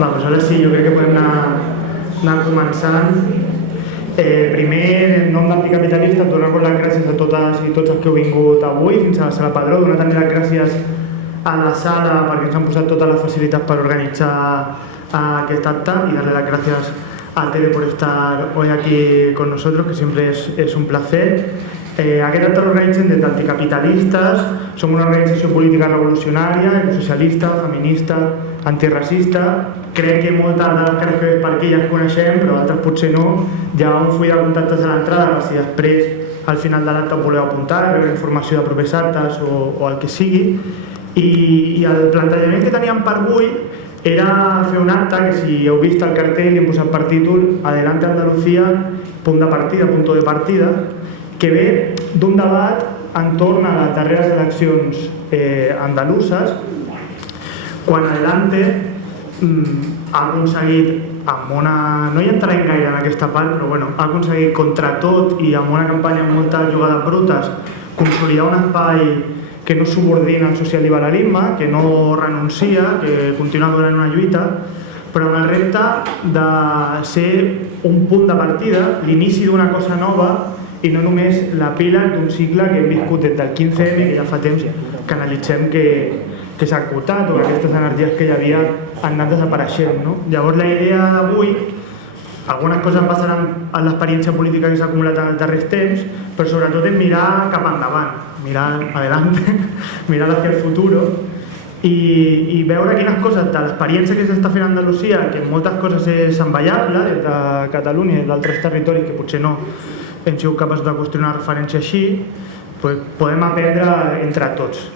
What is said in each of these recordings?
Va, doncs ara sí, jo crec que podem anar començant. Primer, en nom d'Anticapitalista, donar les gràcies a totes i tots els que heu vingut avui fins a la Sala Padró, donar també les gràcies a la sala perquè ens han posat totes les facilitats per organitzar aquest acte y darle las gracias a Tere por estar hoy aquí con nosotros, que siempre es un placer. Aquest acte l'organitzen des d'Anticapitalistes, som una organització política revolucionària, socialista, feminista, antiracista. Crec que moltes de les cares que veig per aquí ja ens coneixem, però d'altres potser no. Hi ha un full de contactes a l'entrada, per si després al final de l'acte voleu apuntar, rebre informació de propers actes o el que sigui. I el plantejament que teníem per avui era fer un acte que, si heu vist el cartell i hem posat per títol Adelante Andalucía, punt de partida, punto de partida, que ve d'un debat entorn a les darreres eleccions andaluses, quan Adelante ha aconseguit, amb una... no hi entrarem gaire en aquesta part, però bueno, ha aconseguit contra tot i amb una campanya amb moltes jugades brutes consolidar un espai que no subordina el socialliberalisme, que no renuncia, que continua donant una lluita, però amb el repte de ser un punt de partida, l'inici d'una cosa nova i no només la pila d'un cicle que hem viscut des del 15M, que ja fa temps que analitzem que s'ha acotat o que aquestes energies que hi havia han anat desapareixent, no? Llavors la idea d'avui, algunes coses passaran en l'experiència política que s'ha acumulat en els darrers temps, però sobretot és mirar cap endavant, mirar adelante, mirar hacia el futuro i veure quines coses de l'experiència que s'està fent a Andalusia, que en moltes coses és envellable des de Catalunya i d'altres territoris que potser no hem sigut capaços de construir una referència així, podem aprendre entre tots.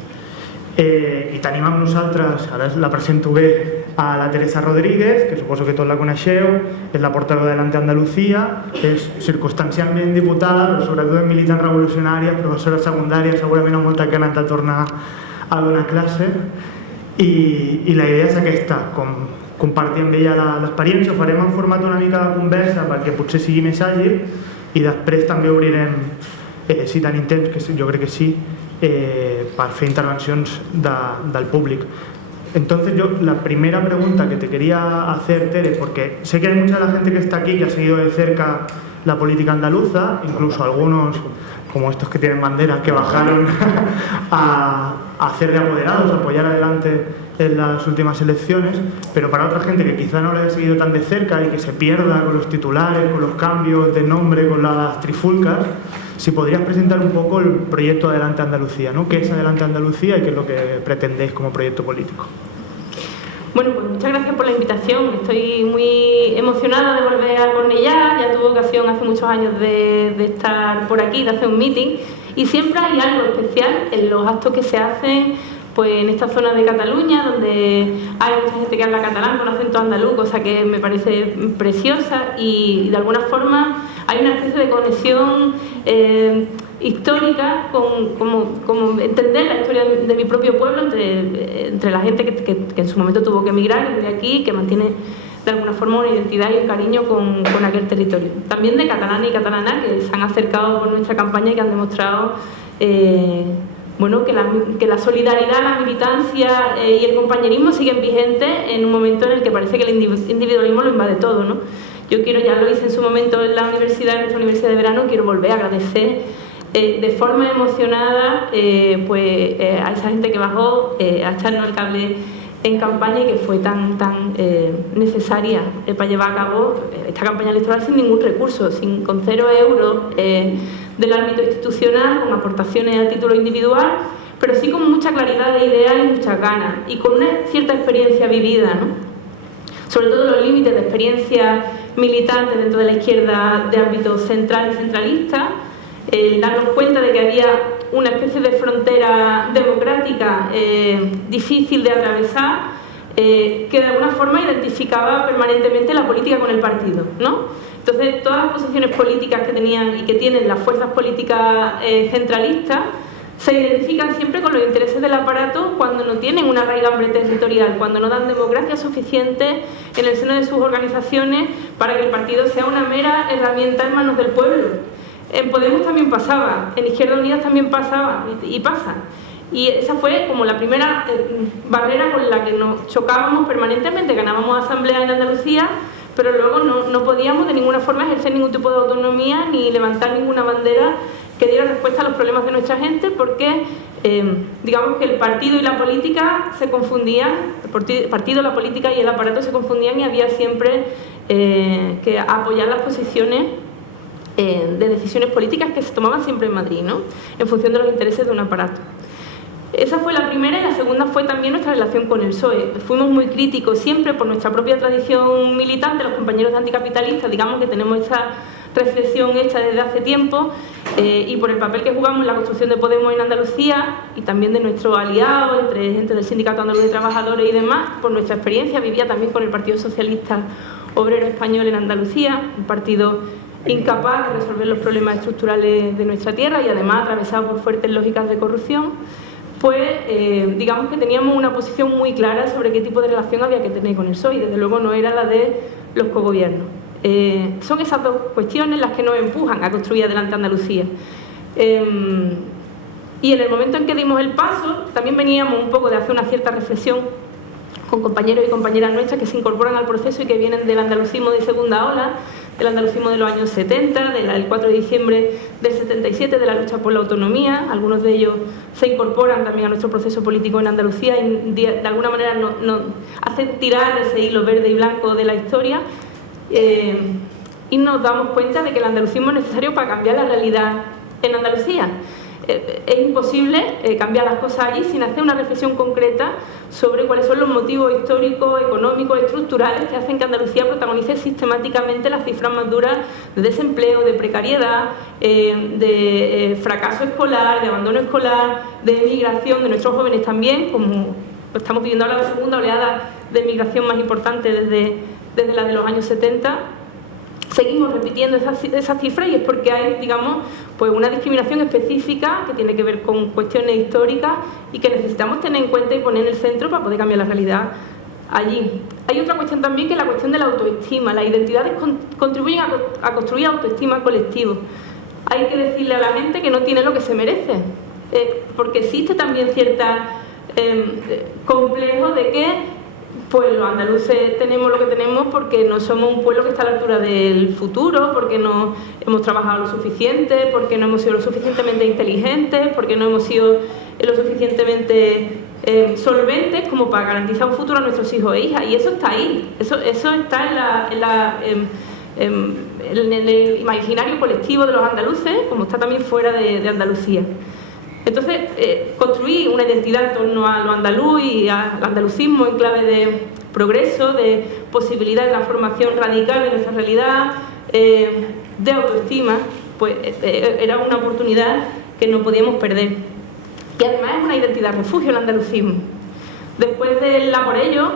I tenim amb nosaltres, ara la presento bé, a la Teresa Rodríguez, que suposo que tots la coneixeu, és la portaveu d'Adelante Andalucía, és circumstancialment diputada, però sobretot és militant revolucionària, professora secundària, segurament amb molta ganes de tornar a donar classe, i la idea és aquesta, compartir amb ella l'experiència. Ho farem en format una mica de conversa perquè potser sigui més àgil, i després també obrirem, si tenim temps, que jo crec que sí, per fer intervencions del públic. Entonces la primera pregunta que te quería hacer, Tere, porque sé que hay mucha de la gente que está aquí que ha seguido de cerca la política andaluza, incluso algunos, como estos que tienen bandera, que bajaron a hacer de apoderados, a apoyar Adelante en las últimas elecciones, pero para otra gente que quizá no lo haya seguido tan de cerca y que se pierda con los titulares, con los cambios de nombre, con las trifulcas, si podrías presentar un poco el proyecto Adelante Andalucía, ¿no? ¿Qué es Adelante Andalucía y qué es lo que pretendéis como proyecto político? Bueno, pues muchas gracias por la invitación. Estoy muy emocionada de volver a Cornellá. Ya tuve ocasión hace muchos años de estar por aquí, de hacer un meeting, y siempre hay algo especial en los actos que se hacen pues en esta zona de Cataluña, donde hay mucha gente que habla catalán con acento andaluz, cosa que me parece preciosa, y de alguna forma hay una especie de conexión histórica, como entender la historia de mi propio pueblo entre la gente que en su momento tuvo que emigrar, que vive aquí, que mantiene de alguna forma una identidad y un cariño con aquel territorio. También de catalanes y catalanas que se han acercado por nuestra campaña y que han demostrado bueno, que la solidaridad, la militancia y el compañerismo siguen vigentes en un momento en el que parece que el individualismo lo invade todo, ¿no? Yo quiero, ya lo hice en su momento en la universidad, en nuestra universidad de verano, quiero volver a agradecer de forma emocionada a esa gente que bajó a echarnos el cable en campaña y que fue tan necesaria para llevar a cabo esta campaña electoral sin ningún recurso, con 0 euros del ámbito institucional, con aportaciones a título individual, pero sí con mucha claridad de ideas y muchas ganas, y con una cierta experiencia vivida, ¿no? Sobre todo los límites de experiencia militante dentro de la izquierda de ámbito central y centralista, darnos cuenta de que había una especie de frontera democrática difícil de atravesar, que de alguna forma identificaba permanentemente la política con el partido, ¿no? Entonces, todas las posiciones políticas que tenían y que tienen las fuerzas políticas centralistas se identifican siempre con los intereses del aparato cuando no tienen una raigambre territorial, cuando no dan democracia suficiente en el seno de sus organizaciones para que el partido sea una mera herramienta en manos del pueblo. En Podemos también pasaba, en Izquierda Unida también pasaba y pasa. Y esa fue como la primera barrera con la que nos chocábamos permanentemente. Ganábamos asambleas en Andalucía, pero luego no podíamos de ninguna forma ejercer ningún tipo de autonomía ni levantar ninguna bandera que diera respuesta a los problemas de nuestra gente, porque digamos que el partido y la política se confundían, el partido, la política y el aparato se confundían, y había siempre que apoyar las posiciones de decisiones políticas que se tomaban siempre en Madrid, ¿no?, en función de los intereses de un aparato. Esa fue la primera, y la segunda fue también nuestra relación con el PSOE. Fuimos muy críticos siempre por nuestra propia tradición militante, los compañeros de anticapitalistas, digamos que tenemos esa reflexión hecha desde hace tiempo, y por el papel que jugamos en la construcción de Podemos en Andalucía, y también de nuestro aliado, entre gente del Sindicato Andaluz de Trabajadores y demás, por nuestra experiencia vivía también con el Partido Socialista Obrero Español en Andalucía, un partido incapaz de resolver los problemas estructurales de nuestra tierra y además atravesado por fuertes lógicas de corrupción. Pues digamos que teníamos una posición muy clara sobre qué tipo de relación había que tener con el PSOE, y desde luego no era la de los cogobiernos. Son esas dos cuestiones las que nos empujan a construir adelante Andalucía. Y en el momento en que dimos el paso, también veníamos un poco de hacer una cierta reflexión con compañeros y compañeras nuestras que se incorporan al proceso y que vienen del andalucismo de segunda ola, del andalucismo de los años 70, del 4 de diciembre del 77, de la lucha por la autonomía. Algunos de ellos se incorporan también a nuestro proceso político en Andalucía y de alguna manera nos hacen tirar ese hilo verde y blanco de la historia, y nos damos cuenta de que el andalucismo es necesario para cambiar la realidad en Andalucía. Es imposible cambiar las cosas allí sin hacer una reflexión concreta sobre cuáles son los motivos históricos, económicos, estructurales que hacen que Andalucía protagonice sistemáticamente las cifras más duras de desempleo, de precariedad, de fracaso escolar, de abandono escolar, de emigración de nuestros jóvenes también, como estamos viviendo ahora la segunda oleada de emigración más importante desde la de los años 70. Seguimos repitiendo esas cifras, y es porque hay, digamos, pues una discriminación específica que tiene que ver con cuestiones históricas y que necesitamos tener en cuenta y poner en el centro para poder cambiar la realidad allí. Hay otra cuestión también, que es la cuestión de la autoestima. Las identidades contribuyen a construir autoestima colectiva. Hay que decirle a la gente que no tiene lo que se merece, porque existe también cierta complejo de que pues los andaluces tenemos lo que tenemos porque no somos un pueblo que está a la altura del futuro, porque no hemos trabajado lo suficiente, porque no hemos sido lo suficientemente inteligentes, porque no hemos sido lo suficientemente solventes como para garantizar un futuro a nuestros hijos e hijas. Y eso está ahí, eso está en el imaginario colectivo de los andaluces, como está también fuera de Andalucía. Entonces, construir una identidad en torno a lo andaluz y al andalucismo en clave de progreso, de posibilidad de transformación radical de nuestra realidad, de autoestima, pues era una oportunidad que no podíamos perder. Y además es una identidad refugio el andalucismo. Después del A por ello,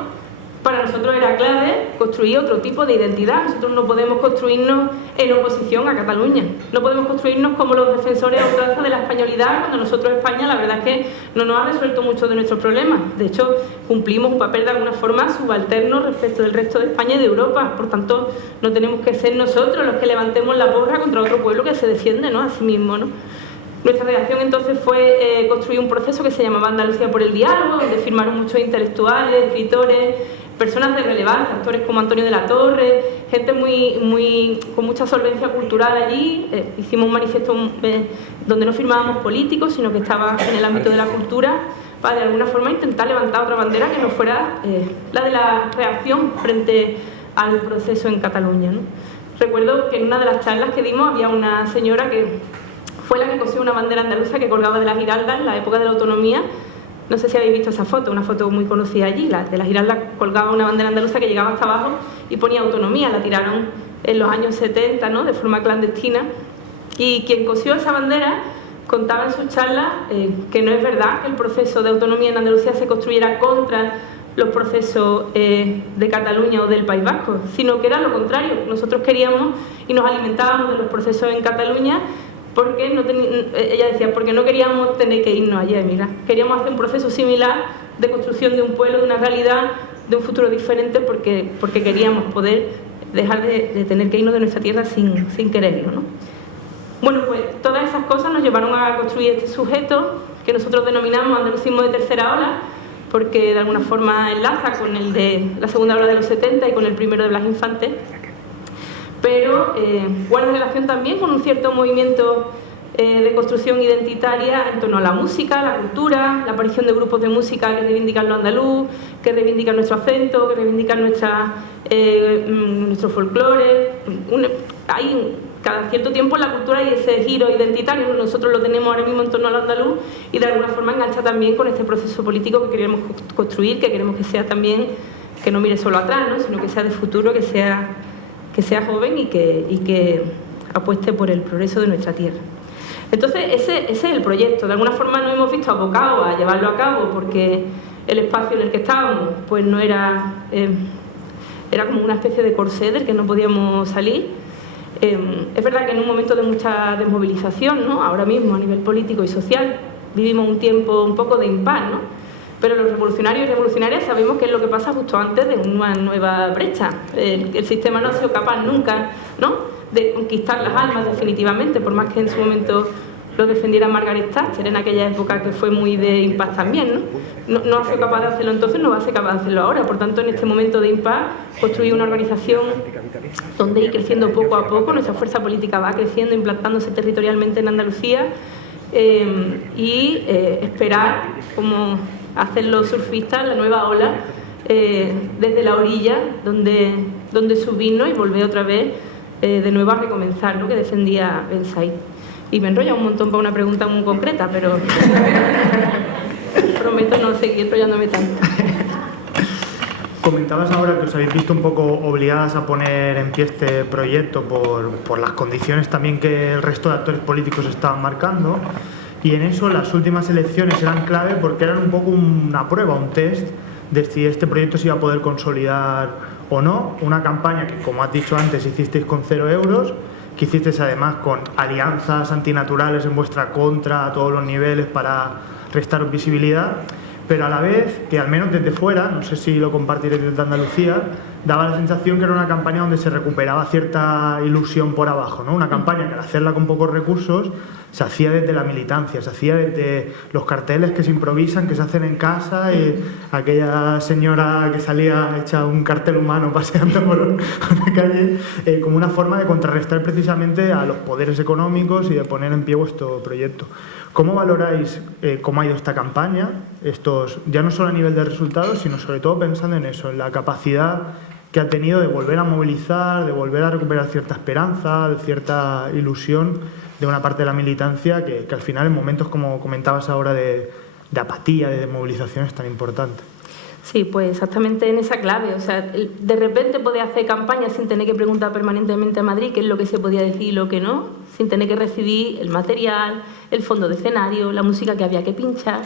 para nosotros era clave construir otro tipo de identidad. Nosotros no podemos construirnos en oposición a Cataluña. No podemos construirnos como los defensores a ultranza de la españolidad, cuando nosotros, España, la verdad es que no nos ha resuelto muchos de nuestros problemas. De hecho, cumplimos un papel de alguna forma subalterno respecto del resto de España y de Europa. Por tanto, no tenemos que ser nosotros los que levantemos la porra contra otro pueblo que se defiende, ¿no?, a sí mismo, ¿no? Nuestra reacción entonces fue construir un proceso que se llamaba Andalucía por el diálogo, donde firmaron muchos intelectuales, escritores, personas de relevancia, actores como Antonio de la Torre, gente con mucha solvencia cultural allí. Hicimos un manifiesto donde no firmábamos políticos, sino que estaba en el ámbito de la cultura, para de alguna forma intentar levantar otra bandera que no fuera la de la reacción frente al proceso en Cataluña, ¿no? Recuerdo que en una de las charlas que dimos había una señora que fue la que cosió una bandera andaluza que colgaba de la Giralda en la época de la autonomía. No sé si habéis visto esa foto, una foto muy conocida allí. De la Giralda colgaba una bandera andaluza que llegaba hasta abajo y ponía autonomía. La tiraron en los años 70, ¿no?, de forma clandestina. Y quien cosió esa bandera contaba en sus charlas que no es verdad que el proceso de autonomía en Andalucía se construyera contra los procesos de Cataluña o del País Vasco, sino que era lo contrario. Nosotros queríamos y nos alimentábamos de los procesos en Cataluña, porque ella decía, porque no queríamos tener que irnos allí a emigrar. Queríamos hacer un proceso similar de construcción de un pueblo, de una realidad, de un futuro diferente, porque queríamos poder dejar de tener que irnos de nuestra tierra sin quererlo, ¿no? Bueno, pues todas esas cosas nos llevaron a construir este sujeto, que nosotros denominamos andalucismo de tercera ola, porque de alguna forma enlaza con el de la segunda ola de los 70 y con el primero de Blas Infante, pero guarda relación también con un cierto movimiento de construcción identitaria en torno a la música, la cultura, la aparición de grupos de música que reivindican lo andaluz, que reivindican nuestro acento, que reivindican nuestro folclore. Cada cierto tiempo en la cultura hay ese giro identitario, nosotros lo tenemos ahora mismo en torno al andaluz, y de alguna forma engancha también con este proceso político que queremos construir, que queremos que sea también, que no mire solo atrás, ¿no?, sino que sea de futuro, que sea joven y que apueste por el progreso de nuestra tierra. Entonces ese es el proyecto. De alguna forma nos hemos visto abocados a llevarlo a cabo porque el espacio en el que estábamos pues no era como una especie de corsé del que no podíamos salir. Es verdad que en un momento de mucha desmovilización, ¿no?, ahora mismo a nivel político y social vivimos un tiempo un poco de impas, ¿no?, pero los revolucionarios y revolucionarias sabemos qué es lo que pasa justo antes de una nueva brecha. El sistema no ha sido capaz nunca, ¿no?, de conquistar las almas definitivamente, por más que en su momento lo defendiera Margaret Thatcher en aquella época, que fue muy de impas también, ¿no? No ha sido capaz de hacerlo entonces, no va a ser capaz de hacerlo ahora. Por tanto, en este momento de impas, construir una organización donde ir creciendo poco a poco, nuestra fuerza política va creciendo, implantándose territorialmente en Andalucía, y esperar, como hacen los surfistas, la nueva ola, desde la orilla donde subirnos y volver otra vez de nuevo a recomenzar, ¿no?, que defendía Ben Said. Y me enrolla un montón para una pregunta muy concreta, pero prometo no seguir enrollándome tanto. Comentabas ahora que os habéis visto un poco obligadas a poner en pie este proyecto por las condiciones también que el resto de actores políticos estaban marcando, y en eso las últimas elecciones eran clave porque eran un poco una prueba, un test de si este proyecto se iba a poder consolidar o no. Una campaña que, como has dicho antes, hicisteis con 0 euros, que hicisteis además con alianzas antinaturales en vuestra contra a todos los niveles para restaros visibilidad, pero a la vez que, al menos desde fuera, no sé si lo compartiréis desde Andalucía, daba la sensación que era una campaña donde se recuperaba cierta ilusión por abajo, ¿no? Una campaña que, al hacerla con pocos recursos, se hacía desde la militancia, se hacía desde los carteles que se improvisan, que se hacen en casa, y aquella señora que salía hecha un cartel humano paseando por una calle, como una forma de contrarrestar precisamente a los poderes económicos y de poner en pie vuestro proyecto. ¿Cómo valoráis cómo ha ido esta campaña? Ya no solo a nivel de resultados, sino sobre todo pensando en eso, en la capacidad que ha tenido de volver a movilizar, de volver a recuperar cierta esperanza, de cierta ilusión de una parte de la militancia que al final, en momentos como comentabas ahora de apatía, de desmovilización, es tan importante. Sí, pues exactamente en esa clave. O sea, de repente podía hacer campaña sin tener que preguntar permanentemente a Madrid qué es lo que se podía decir y lo que no, sin tener que recibir el material, el fondo de escenario, la música que había que pinchar.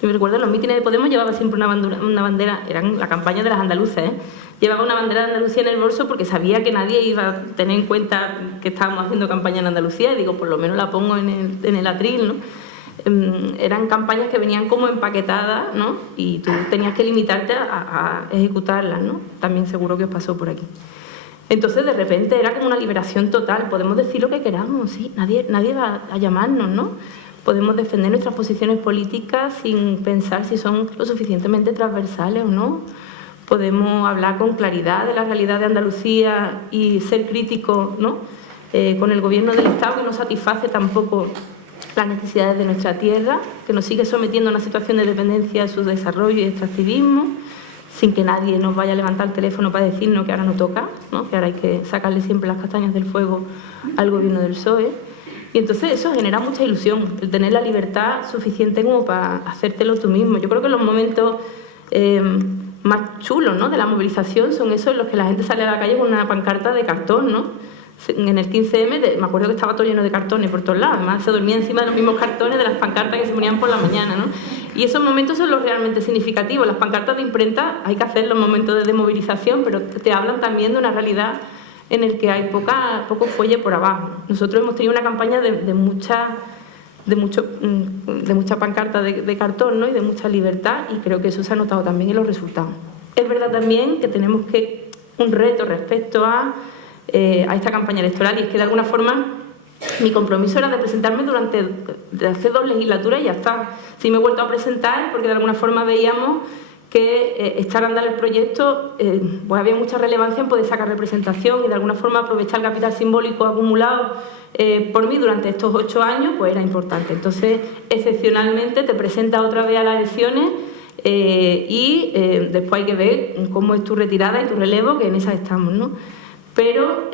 Yo me recuerdo, en los mítines de Podemos llevaba siempre una bandera, eran la campaña de las andaluces, llevaba una bandera de Andalucía en el bolso porque sabía que nadie iba a tener en cuenta que estábamos haciendo campaña en Andalucía, y digo, por lo menos la pongo en el atril, ¿no? Eran campañas que venían como empaquetadas, ¿no?, y tú tenías que limitarte a ejecutarlas, ¿no? También seguro que os pasó por aquí. Entonces, de repente, era como una liberación total. Podemos decir lo que queramos, ¿sí? Nadie va a llamarnos, ¿no? Podemos defender nuestras posiciones políticas sin pensar si son lo suficientemente transversales o no. Podemos hablar con claridad de la realidad de Andalucía y ser críticos, ¿no?, con el gobierno del Estado, que no satisface tampoco las necesidades de nuestra tierra, que nos sigue sometiendo a una situación de dependencia de su desarrollo y extractivismo, sin que nadie nos vaya a levantar el teléfono para decirnos que ahora no toca, ¿no?, que ahora hay que sacarle siempre las castañas del fuego al gobierno del PSOE. Y entonces eso genera mucha ilusión, el tener la libertad suficiente como para hacértelo tú mismo. Yo creo que los momentos más chulos, ¿no?, de la movilización son esos en los que la gente sale a la calle con una pancarta de cartón, ¿no? En el 15M me acuerdo que estaba todo lleno de cartones por todos lados, además se dormía encima de los mismos cartones de las pancartas que se ponían por la mañana, ¿no? Y esos momentos son los realmente significativos. Las pancartas de imprenta hay que hacer los momentos de movilización, pero te hablan también de una realidad en el que hay poco fuelle por abajo. Nosotros hemos tenido una campaña de mucha pancarta de cartón, ¿no?, y de mucha libertad, y creo que eso se ha notado también en los resultados. Es verdad también que tenemos un reto respecto a esta campaña electoral, y es que de alguna forma Mi compromiso era de presentarme de hace 2 legislaturas y ya está. Si me he vuelto a presentar porque de alguna forma veíamos que echar a andar el proyecto, pues había mucha relevancia en poder sacar representación y de alguna forma aprovechar el capital simbólico acumulado por mí durante estos 8 años, pues era importante. Entonces, excepcionalmente te presentas otra vez a las elecciones y después hay que ver cómo es tu retirada y tu relevo, que en esas estamos, ¿no? Pero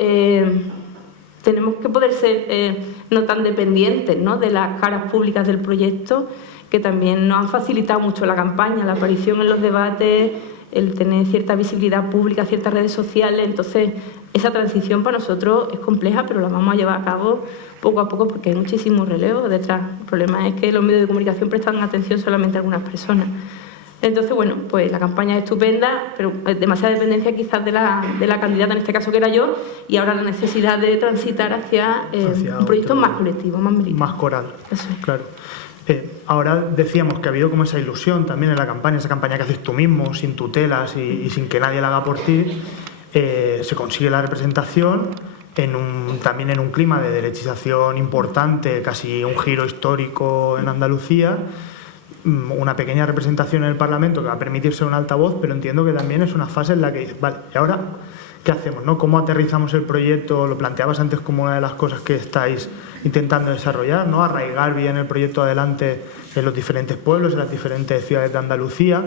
tenemos que poder ser no tan dependientes, ¿no?, de las caras públicas del proyecto, que también nos han facilitado mucho la campaña, la aparición en los debates, el tener cierta visibilidad pública, ciertas redes sociales. Entonces, esa transición para nosotros es compleja, pero la vamos a llevar a cabo poco a poco porque hay muchísimo relevo detrás. El problema es que los medios de comunicación prestan atención solamente a algunas personas. Entonces, bueno, pues la campaña es estupenda, pero demasiada dependencia quizás de la candidata, en este caso que era yo, y ahora la necesidad de transitar hacia un proyecto más colectivo, más militar. Más coral, eso es. Claro. Ahora decíamos que ha habido como esa ilusión también en la campaña, esa campaña que haces tú mismo, sin tutelas y sin que nadie la haga por ti, se consigue la representación también en un clima de derechización importante, casi un giro histórico en Andalucía, una pequeña representación en el Parlamento que va a permitir ser un altavoz, pero entiendo que también es una fase en la que dices, vale, ¿y ahora qué hacemos, no? ¿Cómo aterrizamos el proyecto? Lo planteabas antes como una de las cosas que estáis intentando desarrollar, ¿no? Arraigar bien el proyecto adelante en los diferentes pueblos, en las diferentes ciudades de Andalucía.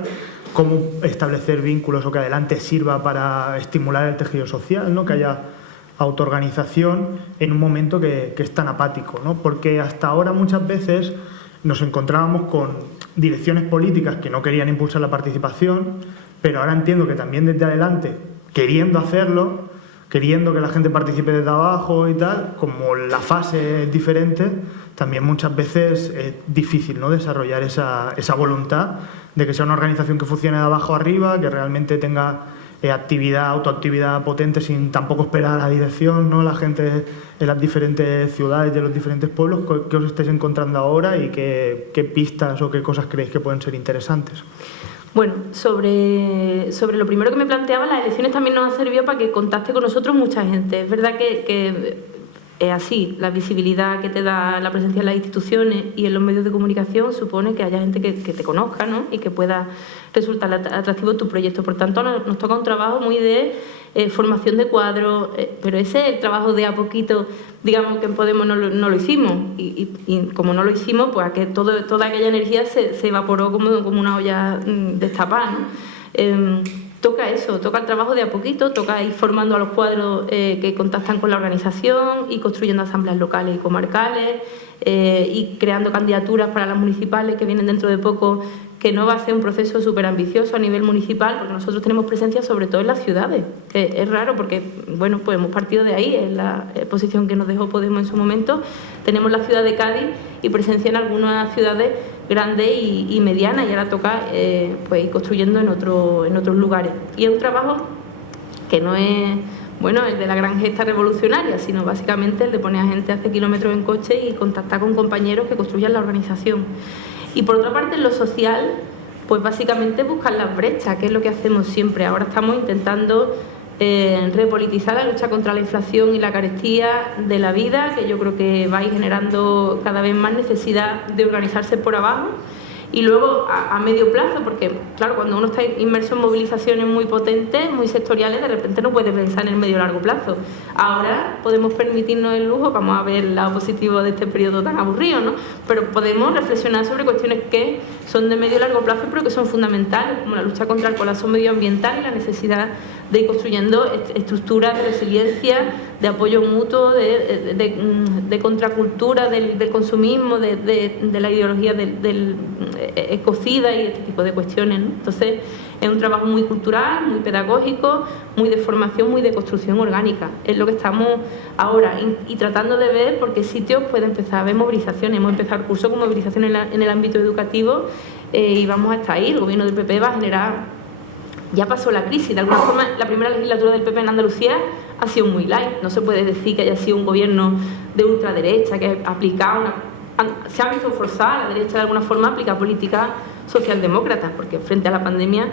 ¿Cómo establecer vínculos o que adelante sirva para estimular el tejido social, ¿no? Que haya autoorganización en un momento que es tan apático, ¿no? Porque hasta ahora muchas veces nos encontrábamos con direcciones políticas que no querían impulsar la participación, pero ahora entiendo que también desde adelante, queriendo hacerlo, queriendo que la gente participe desde abajo y tal, como la fase es diferente, también muchas veces es difícil, ¿no?, desarrollar esa voluntad de que sea una organización que funcione de abajo arriba, que realmente tenga autoactividad potente sin tampoco esperar a la dirección, ¿no? La gente en las diferentes ciudades y en los diferentes pueblos, ¿qué os estáis encontrando ahora y qué pistas o qué cosas creéis que pueden ser interesantes? Bueno, sobre lo primero que me planteaba, las elecciones también nos han servido para que contacte con nosotros mucha gente. Es verdad que es así, la visibilidad que te da la presencia en las instituciones y en los medios de comunicación supone que haya gente que te conozca, ¿no?, y que pueda resultar atractivo tu proyecto. Por tanto, nos toca un trabajo muy de formación de cuadros, pero ese es el trabajo de a poquito, digamos que en Podemos no lo hicimos, y como no lo hicimos, pues toda aquella energía se evaporó como una olla destapada, ¿no? Toca eso, toca el trabajo de a poquito, toca ir formando a los cuadros que contactan con la organización y construyendo asambleas locales y comarcales y creando candidaturas para las municipales que vienen dentro de poco, que no va a ser un proceso súper ambicioso a nivel municipal, porque nosotros tenemos presencia sobre todo en las ciudades. Es raro porque, bueno, pues hemos partido de ahí, en la posición que nos dejó Podemos en su momento. Tenemos la ciudad de Cádiz y presencia en algunas ciudades grandes y medianas, y ahora toca pues ir construyendo en otros lugares. Y es un trabajo que no es, bueno, el de la gran gesta revolucionaria, sino básicamente el de poner a gente a hacer kilómetros en coche y contactar con compañeros que construyan la organización. Y por otra parte, en lo social, pues básicamente buscar las brechas, que es lo que hacemos siempre. Ahora estamos intentando repolitizar la lucha contra la inflación y la carestía de la vida, que yo creo que va a ir generando cada vez más necesidad de organizarse por abajo. Y luego a medio plazo, porque claro, cuando uno está inmerso en movilizaciones muy potentes, muy sectoriales, de repente no puede pensar en el medio y largo plazo. Ahora podemos permitirnos el lujo, vamos a ver el lado positivo de este periodo tan aburrido, ¿no? Pero podemos reflexionar sobre cuestiones que son de medio y largo plazo, pero que son fundamentales, como la lucha contra el colapso medioambiental y la necesidad de ir construyendo estructuras de resiliencia, de apoyo mutuo, de contracultura del consumismo, de la ideología del ecocida y este tipo de cuestiones, ¿no? Entonces, es un trabajo muy cultural, muy pedagógico, muy de formación, muy de construcción orgánica. Es lo que estamos ahora y tratando de ver por qué sitios puede empezar a haber movilizaciones. Hemos empezado el curso con movilización en el ámbito educativo y vamos hasta ahí. El gobierno del PP va a generar... Ya pasó la crisis, de alguna forma la primera legislatura del PP en Andalucía ha sido muy light. No se puede decir que haya sido un gobierno de ultraderecha, que ha aplicado se ha visto forzada a la derecha de alguna forma a aplicar políticas socialdemócratas, porque frente a la pandemia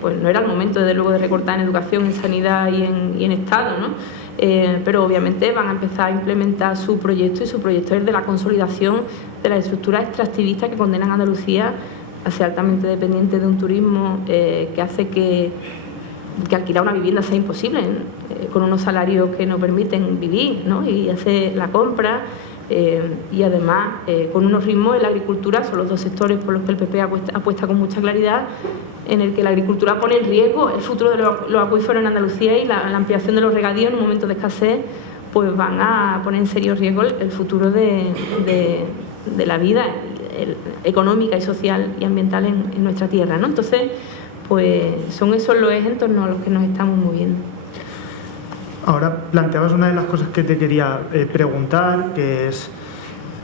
pues no era el momento desde luego de recortar en educación, en sanidad y en Estado, ¿no? pero obviamente van a empezar a implementar su proyecto, y su proyecto es de la consolidación de las estructuras extractivistas que condenan a Andalucía a ser altamente dependiente de un turismo que hace que alquilar una vivienda sea imposible, con unos salarios que no permiten vivir, ¿no? Y hacer la compra, y además con unos ritmos en la agricultura. Son los dos sectores por los que el PP apuesta con mucha claridad, en el que la agricultura pone en riesgo el futuro de los acuíferos en Andalucía, y la ampliación de los regadíos en un momento de escasez pues van a poner en serio riesgo el futuro de la vida económica y social y ambiental en nuestra tierra, ¿no? Entonces, pues son esos los ejes en torno a los que nos estamos moviendo. Ahora planteabas una de las cosas que te quería preguntar, que es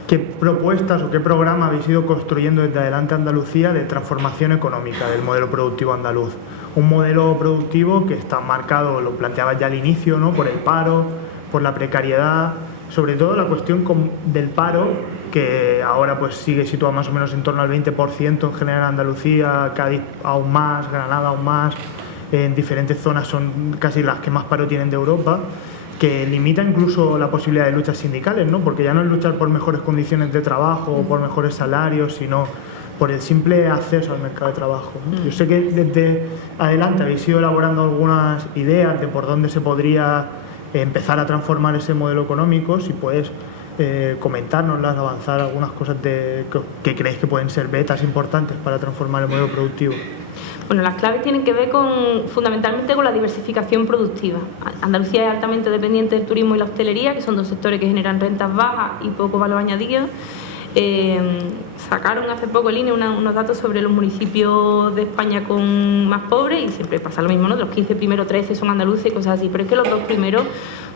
qué propuestas o qué programa habéis ido construyendo desde Adelante Andalucía de transformación económica del modelo productivo andaluz. Un modelo productivo que está marcado, lo planteabas ya al inicio, ¿no?, por el paro, por la precariedad, sobre todo la cuestión del paro, que ahora pues sigue situado más o menos en torno al 20% en general en Andalucía, Cádiz aún más, Granada aún más. En diferentes zonas son casi las que más paro tienen de Europa, que limita incluso la posibilidad de luchas sindicales, ¿no? Porque ya no es luchar por mejores condiciones de trabajo o por mejores salarios, sino por el simple acceso al mercado de trabajo, ¿no? Yo sé que desde Adelante habéis ido elaborando algunas ideas de por dónde se podría empezar a transformar ese modelo económico. Si puedes comentárnoslas, avanzar algunas cosas que creéis que pueden ser vetas importantes para transformar el modelo productivo. Bueno, las claves tienen que ver fundamentalmente con la diversificación productiva. Andalucía es altamente dependiente del turismo y la hostelería, que son dos sectores que generan rentas bajas y poco valor añadido. Sacaron hace poco el INE unos datos sobre los municipios de España con más pobres, y siempre pasa lo mismo, ¿no? De los 15 primeros, 13 son andaluces y cosas así, pero es que los dos primeros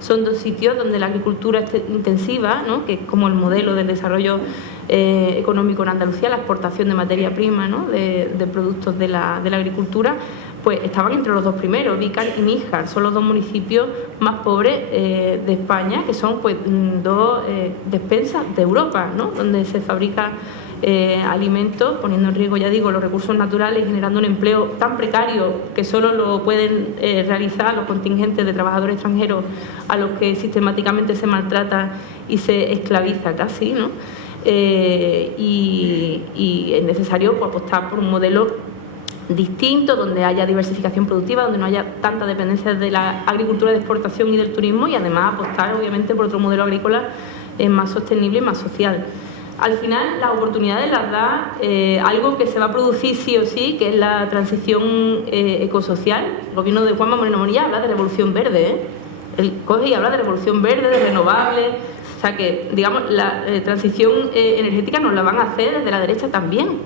son dos sitios donde la agricultura intensiva, ¿no?, que es como el modelo del desarrollo económico en Andalucía, la exportación de materia prima, ¿no?, de productos de la agricultura, pues estaban entre los dos primeros. Vícar y Níjar son los dos municipios más pobres de España, que son pues dos despensas de Europa, ¿no?, donde se fabrica alimentos, poniendo en riesgo, ya digo, los recursos naturales y generando un empleo tan precario que solo lo pueden realizar los contingentes de trabajadores extranjeros a los que sistemáticamente se maltrata y se esclaviza casi, ¿no? Y es necesario pues apostar por un modelo distinto, donde haya diversificación productiva, donde no haya tanta dependencia de la agricultura de exportación y del turismo, y además apostar obviamente por otro modelo agrícola más sostenible y más social. Al final las oportunidades las da algo que se va a producir sí o sí, que es la transición ecosocial. El gobierno de Juanma Moreno Monilla habla de revolución verde, ¿eh? Él coge y habla de revolución verde, de renovables. O sea que, digamos, la transición energética nos la van a hacer desde la derecha también.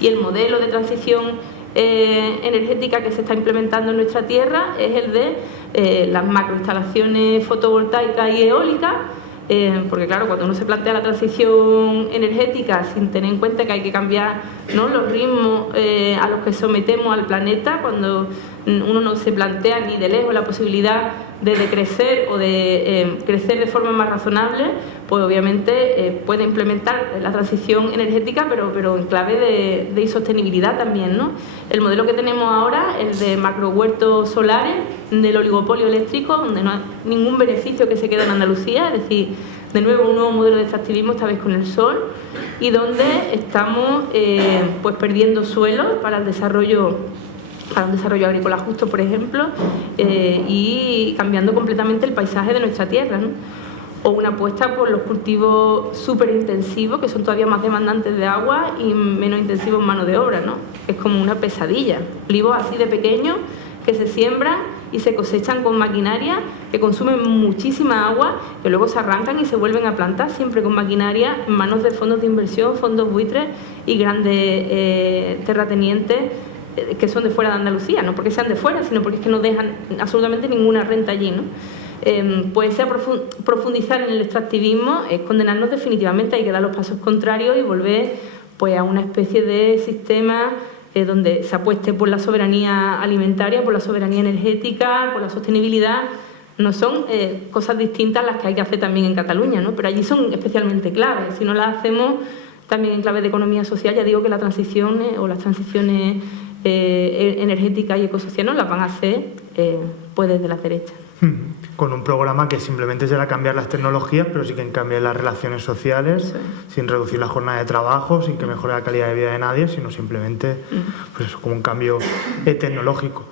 Y el modelo de transición energética que se está implementando en nuestra tierra es el de las macroinstalaciones fotovoltaicas y eólicas, porque claro, cuando uno se plantea la transición energética sin tener en cuenta que hay que cambiar, ¿no?, los ritmos a los que sometemos al planeta, cuando uno no se plantea ni de lejos la posibilidad de decrecer o de crecer de forma más razonable, pues obviamente puede implementar la transición energética, pero en clave de insostenibilidad también, ¿no? El modelo que tenemos ahora, el de macrohuertos solares, del oligopolio eléctrico, donde no hay ningún beneficio que se quede en Andalucía, es decir, de nuevo un nuevo modelo de extractivismo, esta vez con el sol, y donde estamos pues perdiendo suelo para un desarrollo agrícola justo, por ejemplo, y cambiando completamente el paisaje de nuestra tierra, ¿no? O una apuesta por los cultivos súper intensivos, que son todavía más demandantes de agua y menos intensivos en mano de obra, ¿no? Es como una pesadilla. Olivos así de pequeños que se siembran y se cosechan con maquinaria que consumen muchísima agua, que luego se arrancan y se vuelven a plantar, siempre con maquinaria en manos de fondos de inversión, fondos buitres y grandes terratenientes que son de fuera de Andalucía, no porque sean de fuera, sino porque es que no dejan absolutamente ninguna renta allí, ¿no? Pues profundizar en el extractivismo es condenarnos definitivamente. Hay que dar los pasos contrarios y volver pues a una especie de sistema donde se apueste por la soberanía alimentaria, por la soberanía energética, por la sostenibilidad. No son cosas distintas las que hay que hacer también en Cataluña, ¿no? Pero allí son especialmente claves. Si no las hacemos también en clave de economía social, ya digo que las transiciones energéticas y ecosociales las van a hacer pues desde la derecha. con un programa que simplemente será cambiar las tecnologías, pero sí que cambie las relaciones sociales, sin reducir la jornada de trabajo, sin que mejore la calidad de vida de nadie, sino simplemente pues, como un cambio tecnológico.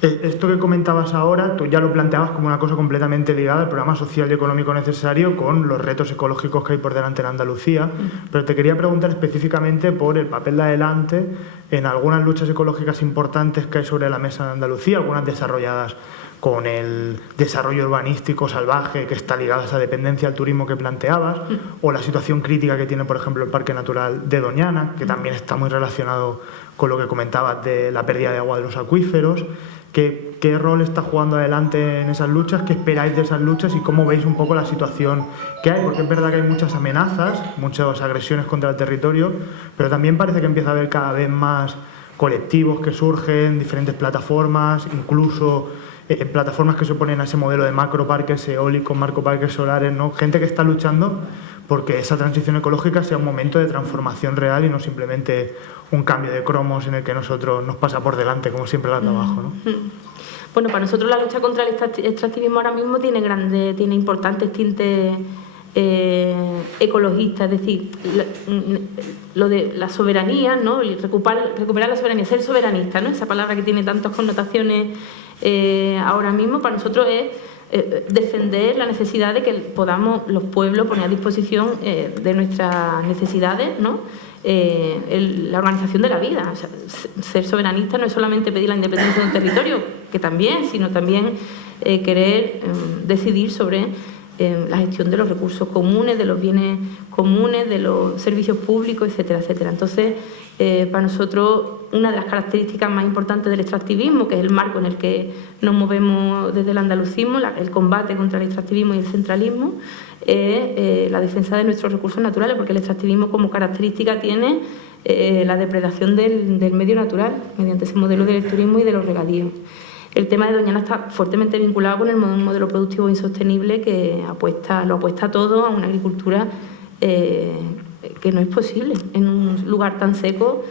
Esto que comentabas ahora, tú ya lo planteabas como una cosa completamente ligada al programa social y económico necesario con los retos ecológicos que hay por delante en Andalucía, pero te quería preguntar específicamente por el papel de Adelante en algunas luchas ecológicas importantes que hay sobre la mesa en Andalucía, algunas desarrolladas con el desarrollo urbanístico salvaje que está ligado a esa dependencia al turismo que planteabas, o la situación crítica que tiene, por ejemplo, el Parque Natural de Doñana, que también está muy relacionado con lo que comentabas de la pérdida de agua de los acuíferos. ¿Qué rol está jugando Adelante en esas luchas? ¿Qué esperáis de esas luchas? ¿Y cómo veis un poco la situación que hay? Porque es verdad que hay muchas amenazas, muchas agresiones contra el territorio, pero también parece que empieza a haber cada vez más colectivos que surgen, diferentes plataformas, incluso plataformas que se oponen a ese modelo de macroparques eólicos, macroparques solares, ¿no? Gente que está luchando porque esa transición ecológica sea un momento de transformación real y no simplemente un cambio de cromos en el que nosotros nos pasa por delante, como siempre el trabajo, ¿no? Bueno, para nosotros la lucha contra el extractivismo ahora mismo tiene importantes tintes ecologistas, es decir, lo de la soberanía, ¿no? Recuperar la soberanía, ser soberanista, ¿no? Esa palabra que tiene tantas connotaciones ahora mismo, para nosotros es defender la necesidad de que podamos los pueblos poner a disposición de nuestras necesidades, ¿no? La organización de la vida. O sea, ser soberanista no es solamente pedir la independencia de un territorio, que también, sino también querer decidir sobre la gestión de los recursos comunes, de los bienes comunes, de los servicios públicos, etcétera, etcétera. Entonces, para nosotros, una de las características más importantes del extractivismo, que es el marco en el que nos movemos desde el andalucismo, el combate contra el extractivismo y el centralismo, es la defensa de nuestros recursos naturales, porque el extractivismo como característica tiene la depredación del medio natural mediante ese modelo del turismo y de los regadíos. El tema de Doñana está fuertemente vinculado con el modelo productivo insostenible que lo apuesta todo a una agricultura que no es posible en un lugar tan seco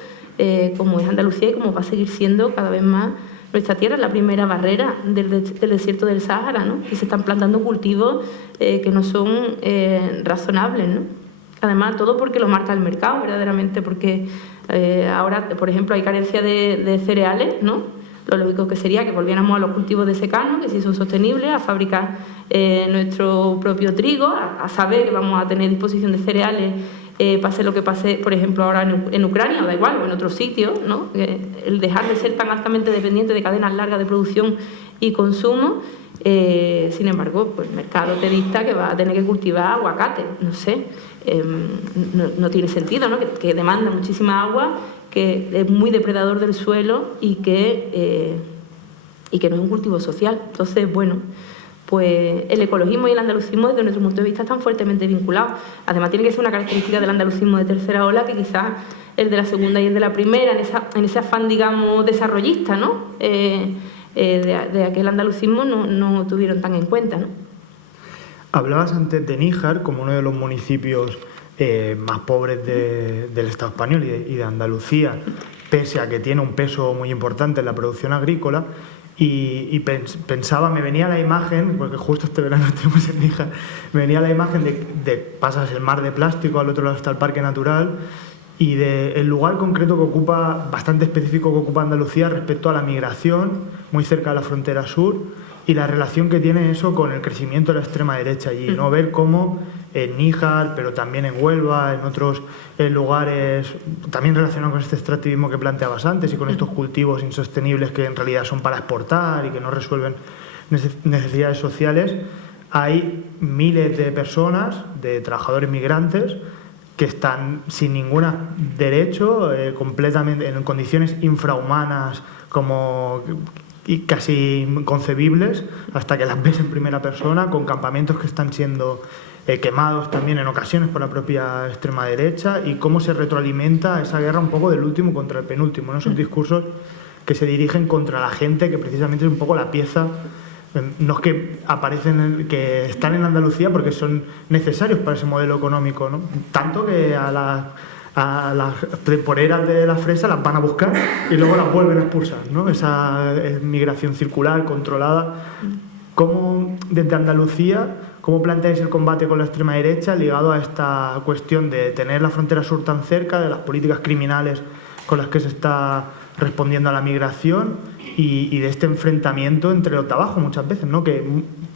como es Andalucía y como va a seguir siendo cada vez más nuestra tierra, la primera barrera del desierto del Sáhara, ¿no? Y se están plantando cultivos que no son razonables, ¿no? Además, todo porque lo marca el mercado, verdaderamente, porque ahora, por ejemplo, hay carencia de cereales, ¿no? Lo lógico que sería que volviéramos a los cultivos de secano, que sí son sostenibles, a fabricar nuestro propio trigo, a saber que vamos a tener disposición de cereales, pase lo que pase, por ejemplo, ahora en Ucrania, o da igual, o en otros sitios, ¿no? El dejar de ser tan altamente dependiente de cadenas largas de producción y consumo, sin embargo, pues el mercado te dicta que va a tener que cultivar aguacate, no sé, no tiene sentido, ¿no? Que demanda muchísima agua, que es muy depredador del suelo y que no es un cultivo social. Entonces, bueno, pues el ecologismo y el andalucismo desde nuestro punto de vista están fuertemente vinculados. Además, tiene que ser una característica del andalucismo de tercera ola que quizás el de la segunda y el de la primera, en ese afán, digamos, desarrollista, ¿no? De aquel andalucismo no tuvieron tan en cuenta, ¿no? Hablabas antes de Níjar como uno de los municipios más pobres del Estado español y de Andalucía, pese a que tiene un peso muy importante en la producción agrícola, y pensaba, me venía la imagen, porque justo este verano estuvimos en Níjar, me venía la imagen de pasas el mar de plástico, al otro lado está el Parque Natural, y del lugar concreto que ocupa, bastante específico que ocupa Andalucía respecto a la migración, muy cerca de la frontera sur, y la relación que tiene eso con el crecimiento de la extrema derecha allí, ¿no? Ver cómo en Níjar, pero también en Huelva, en otros lugares, también relacionados con este extractivismo que planteabas antes y con estos cultivos insostenibles que en realidad son para exportar y que no resuelven necesidades sociales, hay miles de personas, de trabajadores migrantes, que están sin ningún derecho, completamente en condiciones infrahumanas, y casi inconcebibles, hasta que las ves en primera persona, con campamentos que están siendo quemados también en ocasiones por la propia extrema derecha, y cómo se retroalimenta esa guerra un poco del último contra el penúltimo, ¿no? Esos discursos que se dirigen contra la gente, que precisamente es un poco la pieza, no es que aparecen, que están en Andalucía porque son necesarios para ese modelo económico, ¿no? Tanto que a las temporeras de la fresa las van a buscar y luego las vuelven a expulsar, ¿no? Esa migración circular, controlada. ¿Cómo, desde Andalucía, cómo planteáis el combate con la extrema derecha ligado a esta cuestión de tener la frontera sur tan cerca, de las políticas criminales con las que se está respondiendo a la migración y de este enfrentamiento entre los de abajo muchas veces, ¿no? Que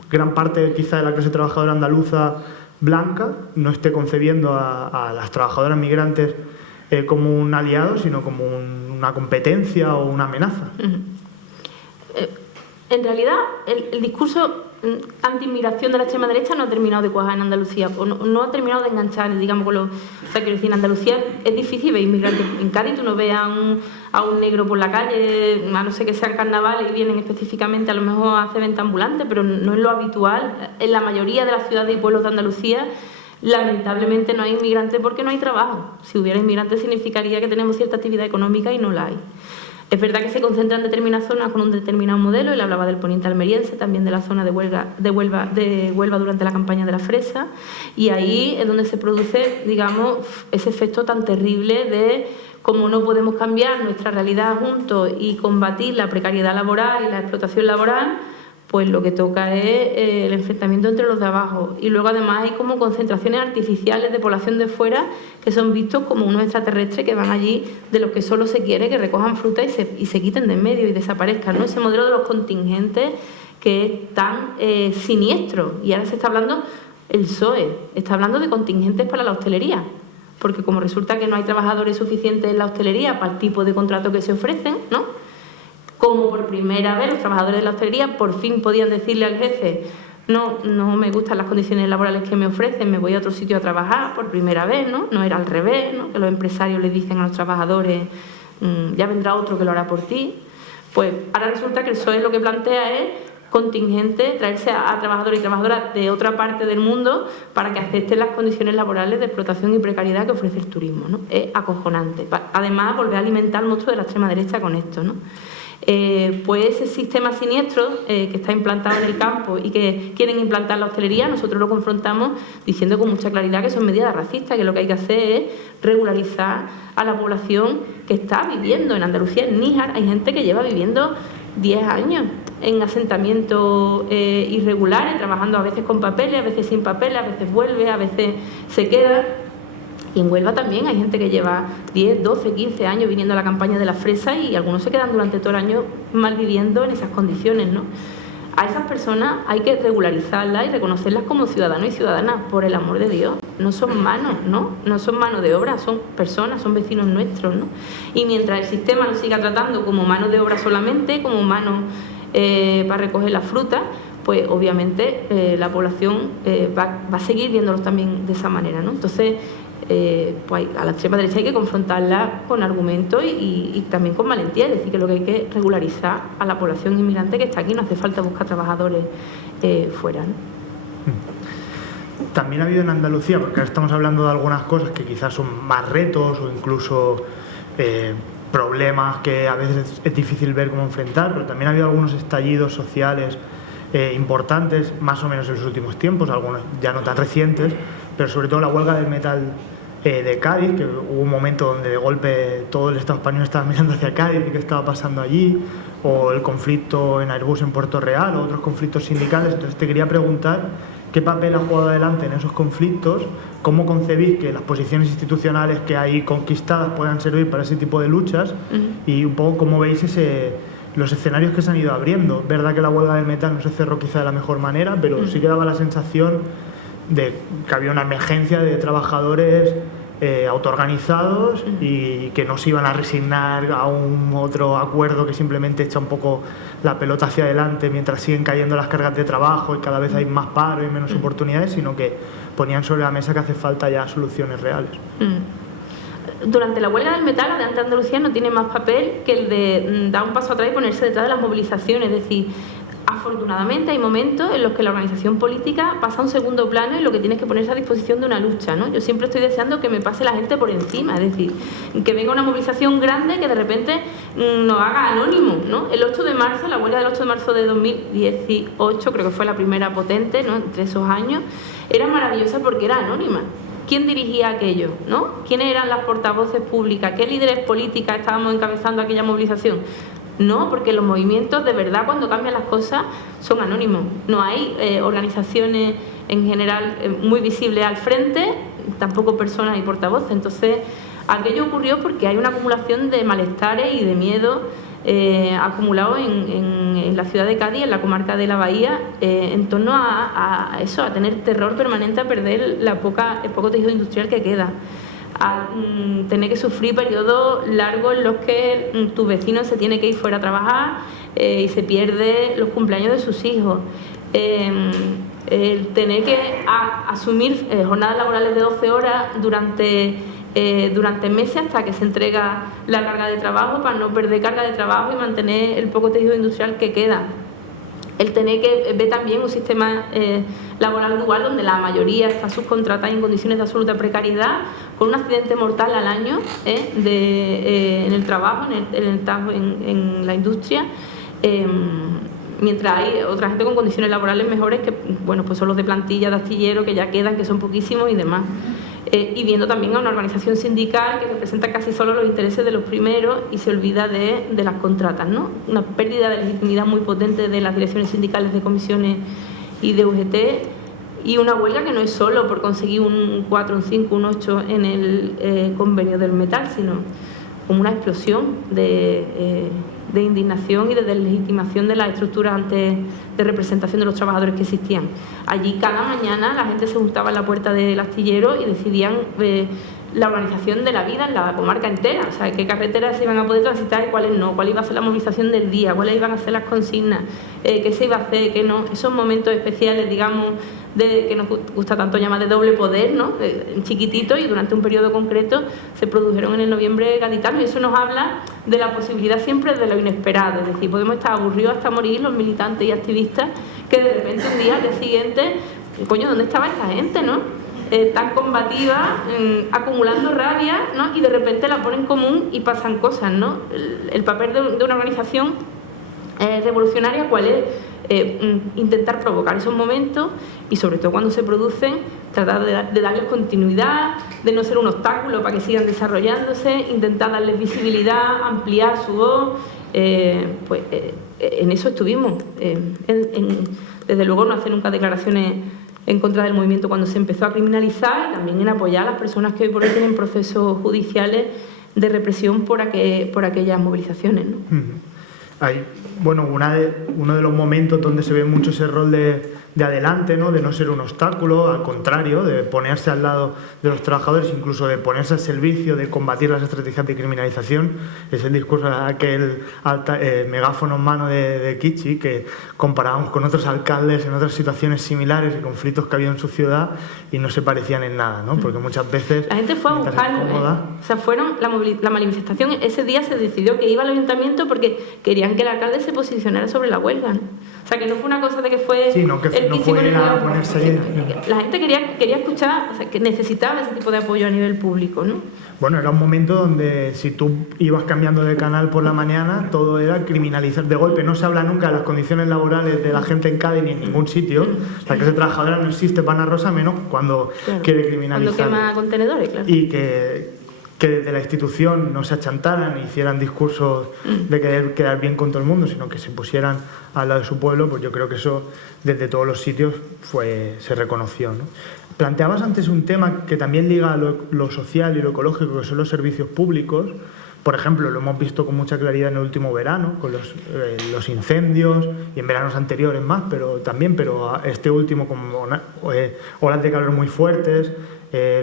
gran parte quizá de la clase trabajadora andaluza blanca no esté concebiendo a las trabajadoras migrantes como un aliado, sino como una competencia o una amenaza? En realidad, el discurso anti-inmigración de la extrema derecha no ha terminado de cuajar en Andalucía, o no ha terminado de enganchar, digamos, con o sea, quiero decir, en Andalucía es difícil ver inmigrantes. En Cádiz tú no ves a un negro por la calle, a no ser que sean carnavales y vienen específicamente a lo mejor a hacer venta ambulante, pero no es lo habitual. En la mayoría de las ciudades y pueblos de Andalucía, lamentablemente no hay inmigrantes porque no hay trabajo. Si hubiera inmigrantes significaría que tenemos cierta actividad económica y no la hay. Es verdad que se concentra en determinadas zonas con un determinado modelo. Él hablaba del poniente almeriense, también de la zona de Huelva durante la campaña de la fresa, y ahí es donde se produce, digamos, ese efecto tan terrible de cómo no podemos cambiar nuestra realidad juntos y combatir la precariedad laboral y la explotación laboral, pues lo que toca es el enfrentamiento entre los de abajo. Y luego además hay como concentraciones artificiales de población de fuera que son vistos como unos extraterrestres que van allí, de los que solo se quiere que recojan fruta y se quiten de en medio y desaparezcan, ¿no? Ese modelo de los contingentes que es tan siniestro. Y ahora se está hablando, el PSOE está hablando de contingentes para la hostelería, porque como resulta que no hay trabajadores suficientes en la hostelería para el tipo de contrato que se ofrecen, ¿no? Como por primera vez los trabajadores de la hostelería por fin podían decirle al jefe: no me gustan las condiciones laborales que me ofrecen, me voy a otro sitio a trabajar, por primera vez, ¿no? No era al revés, ¿no? Que los empresarios les dicen a los trabajadores: ya vendrá otro que lo hará por ti. Pues ahora resulta que el PSOE lo que plantea es contingente, traerse a trabajadores y trabajadoras de otra parte del mundo para que acepten las condiciones laborales de explotación y precariedad que ofrece el turismo, ¿no? Es acojonante. Además, volver a alimentar el monstruo de la extrema derecha con esto, ¿no? Pues ese sistema siniestro que está implantado en el campo y que quieren implantar la hostelería, nosotros lo confrontamos diciendo con mucha claridad que son medidas racistas, que lo que hay que hacer es regularizar a la población que está viviendo en Andalucía. En Níjar hay gente que lleva viviendo 10 años en asentamientos irregulares, trabajando a veces con papeles, a veces sin papeles, a veces vuelve, a veces se queda. Y en Huelva también hay gente que lleva 10, 12, 15 años viniendo a la campaña de la fresa y algunos se quedan durante todo el año mal viviendo en esas condiciones, ¿no? A esas personas hay que regularizarlas y reconocerlas como ciudadanos y ciudadanas, por el amor de Dios. No son manos, ¿no? No son mano de obra, son personas, son vecinos nuestros, ¿no? Y mientras el sistema nos siga tratando como mano de obra solamente, como mano para recoger la fruta, pues obviamente la población va a seguir viéndolos también de esa manera, ¿no? Entonces, pues a la extrema derecha hay que confrontarla con argumentos y también con valentía, es decir, que lo que hay que regularizar a la población inmigrante que está aquí, no hace falta buscar trabajadores fuera, ¿no? También ha habido en Andalucía, porque ahora estamos hablando de algunas cosas que quizás son más retos o incluso problemas que a veces es difícil ver cómo enfrentar, pero también ha habido algunos estallidos sociales importantes, más o menos en los últimos tiempos, algunos ya no tan recientes, pero sobre todo la huelga del metal de Cádiz, que hubo un momento donde de golpe todo el Estado español estaba mirando hacia Cádiz y qué estaba pasando allí, o el conflicto en Airbus en Puerto Real, o otros conflictos sindicales. Entonces te quería preguntar qué papel ha jugado adelante en esos conflictos, cómo concebís que las posiciones institucionales que hay conquistadas puedan servir para ese tipo de luchas, y un poco cómo veis los escenarios que se han ido abriendo. Verdad que la huelga del metal no se cerró quizá de la mejor manera, pero sí que daba la sensación de que había una emergencia de trabajadores autoorganizados y que no se iban a resignar a un otro acuerdo que simplemente echa un poco la pelota hacia adelante mientras siguen cayendo las cargas de trabajo y cada vez hay más paro y menos oportunidades, sino que ponían sobre la mesa que hace falta ya soluciones reales. Durante la huelga del metal, la de Andalucía no tiene más papel que el de dar un paso atrás y ponerse detrás de las movilizaciones. Es decir, afortunadamente hay momentos en los que la organización política pasa a un segundo plano y lo que tiene es que ponerse a disposición de una lucha, ¿no? Yo siempre estoy deseando que me pase la gente por encima, es decir, que venga una movilización grande que de repente nos haga anónimo, ¿no? El 8 de marzo, la huelga del 8 de marzo de 2018, creo que fue la primera potente, ¿no?, entre esos años, era maravillosa porque era anónima. ¿Quién dirigía aquello, ¿no? ¿Quiénes eran las portavoces públicas? ¿Qué líderes políticas estábamos encabezando aquella movilización? No, porque los movimientos de verdad cuando cambian las cosas son anónimos. No hay organizaciones en general muy visibles al frente, tampoco personas y portavoces. Entonces, aquello ocurrió porque hay una acumulación de malestares y de miedo acumulado en la ciudad de Cádiz, en la comarca de la Bahía, en torno a eso, a tener terror permanente, a perder el poco tejido industrial que queda, a tener que sufrir periodos largos en los que tu vecino se tiene que ir fuera a trabajar y se pierde los cumpleaños de sus hijos, el tener que asumir jornadas laborales de 12 horas durante meses hasta que se entrega la carga de trabajo para no perder carga de trabajo y mantener el poco tejido industrial que queda. El tener que ver también un sistema laboral dual donde la mayoría está subcontratada en condiciones de absoluta precariedad, con un accidente mortal al año en el trabajo, en la industria, mientras hay otra gente con condiciones laborales mejores que, bueno, pues son los de plantilla, de astillero, que ya quedan, que son poquísimos y demás. Y viendo también a una organización sindical que representa casi solo los intereses de los primeros y se olvida de las contratas, ¿no? Una pérdida de legitimidad muy potente de las direcciones sindicales de comisiones y de UGT, y una huelga que no es solo por conseguir un 4, un 5, un 8 en el convenio del metal, sino como una explosión de indignación y de deslegitimación de las estructuras antes de representación de los trabajadores que existían. Allí cada mañana la gente se juntaba en la puerta del astillero y decidían la organización de la vida en la comarca entera, o sea, qué carreteras se iban a poder transitar y cuáles no, cuál iba a ser la movilización del día, cuáles iban a ser las consignas, qué se iba a hacer, qué no. Esos momentos especiales, digamos, que nos gusta tanto llamar de doble poder, ¿no? Chiquititos y durante un periodo concreto se produjeron en el noviembre gaditano, y eso nos habla de la posibilidad siempre de lo inesperado. Es decir, podemos estar aburridos hasta morir los militantes y activistas que de repente un día, al día siguiente, coño, ¿dónde estaba esta gente, no? Tan combativa, acumulando rabia, ¿no? Y de repente la ponen en común y pasan cosas, ¿no? El papel de una organización revolucionaria, ¿cuál es? Intentar provocar esos momentos y, sobre todo cuando se producen, tratar de darles continuidad, de no ser un obstáculo para que sigan desarrollándose, intentar darles visibilidad, ampliar su voz. En eso estuvimos. Desde luego no hacer nunca declaraciones en contra del movimiento cuando se empezó a criminalizar, y también en apoyar a las personas que hoy por hoy tienen procesos judiciales de represión por aquellas movilizaciones, ¿no? Hay, bueno, uno de los momentos donde se ve mucho ese rol de adelante, ¿no? De no ser un obstáculo, al contrario, de ponerse al lado de los trabajadores, incluso de ponerse al servicio de combatir las estrategias de criminalización. Es el discurso de aquel megáfono en mano de Kichi, que comparábamos con otros alcaldes en otras situaciones similares y conflictos que había en su ciudad y no se parecían en nada, ¿no? Porque muchas veces la gente fue a buscarlo, o sea, la manifestación ese día se decidió que iba al ayuntamiento porque querían que el alcalde se posicionara sobre la huelga, ¿no? O sea, que no fue una cosa de que fue... Sí, no, que no fue a ponerse ahí. La gente quería escuchar, o sea, que necesitaba ese tipo de apoyo a nivel público, ¿no? Bueno, era un momento donde si tú ibas cambiando de canal por la mañana, todo era criminalizar. De golpe no se habla nunca de las condiciones laborales de la gente en Cádiz ni en ningún sitio. La clase trabajadora no existe para Ana Rosa, menos cuando quiere criminalizar. Cuando quema contenedores, claro. Y que desde la institución no se achantaran y hicieran discursos de querer quedar bien con todo el mundo, sino que se pusieran al lado de su pueblo, pues yo creo que eso desde todos los sitios se reconoció, ¿no? Planteabas antes un tema que también liga a lo social y lo ecológico, que son los servicios públicos. Por ejemplo, lo hemos visto con mucha claridad en el último verano, con los incendios, y en veranos anteriores más, pero este último con olas de calor muy fuertes,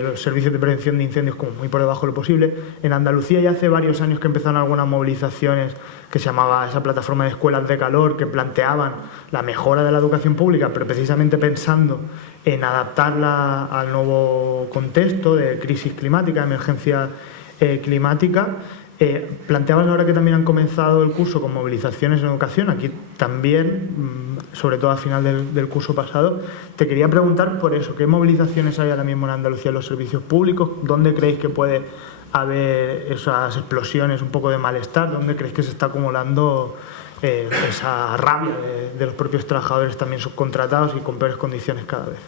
los servicios de prevención de incendios como muy por debajo de lo posible. En Andalucía ya hace varios años que empezaron algunas movilizaciones que se llamaba esa plataforma de escuelas de calor, que planteaban la mejora de la educación pública, pero precisamente pensando en adaptarla al nuevo contexto de crisis climática, de emergencia climática. Planteabas ahora que también han comenzado el curso con movilizaciones en educación, aquí también, sobre todo al final del curso pasado. Te quería preguntar por eso, ¿qué movilizaciones hay ahora mismo en Andalucía en los servicios públicos? ¿Dónde creéis que puede haber esas explosiones, un poco de malestar? ¿Dónde creéis que se está acumulando esa rabia de los propios trabajadores también subcontratados y con peores condiciones cada vez?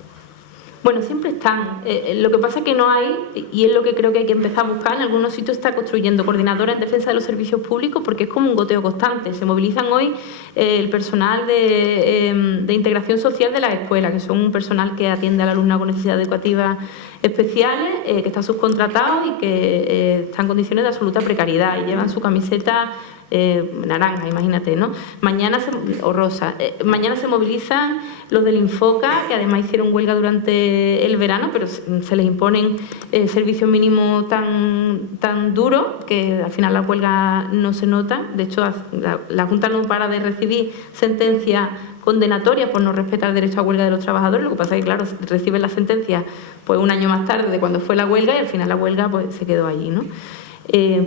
Bueno, siempre están. Lo que pasa es que no hay, y es lo que creo que hay que empezar a buscar, en algunos sitios está construyendo coordinadoras en defensa de los servicios públicos porque es como un goteo constante. Se movilizan hoy el personal de integración social de las escuelas, que son un personal que atiende al alumnado con necesidades educativas especiales, que está subcontratado y que está en condiciones de absoluta precariedad y llevan su camiseta naranja, imagínate, ¿no? O rosa. Mañana se movilizan los del Infoca, que además hicieron huelga durante el verano, pero se les imponen servicios mínimos tan duros que al final la huelga no se nota. De hecho, la Junta no para de recibir sentencias condenatorias por no respetar el derecho a huelga de los trabajadores. Lo que pasa es que, claro, reciben la sentencia pues un año más tarde de cuando fue la huelga y al final la huelga pues se quedó allí, ¿no?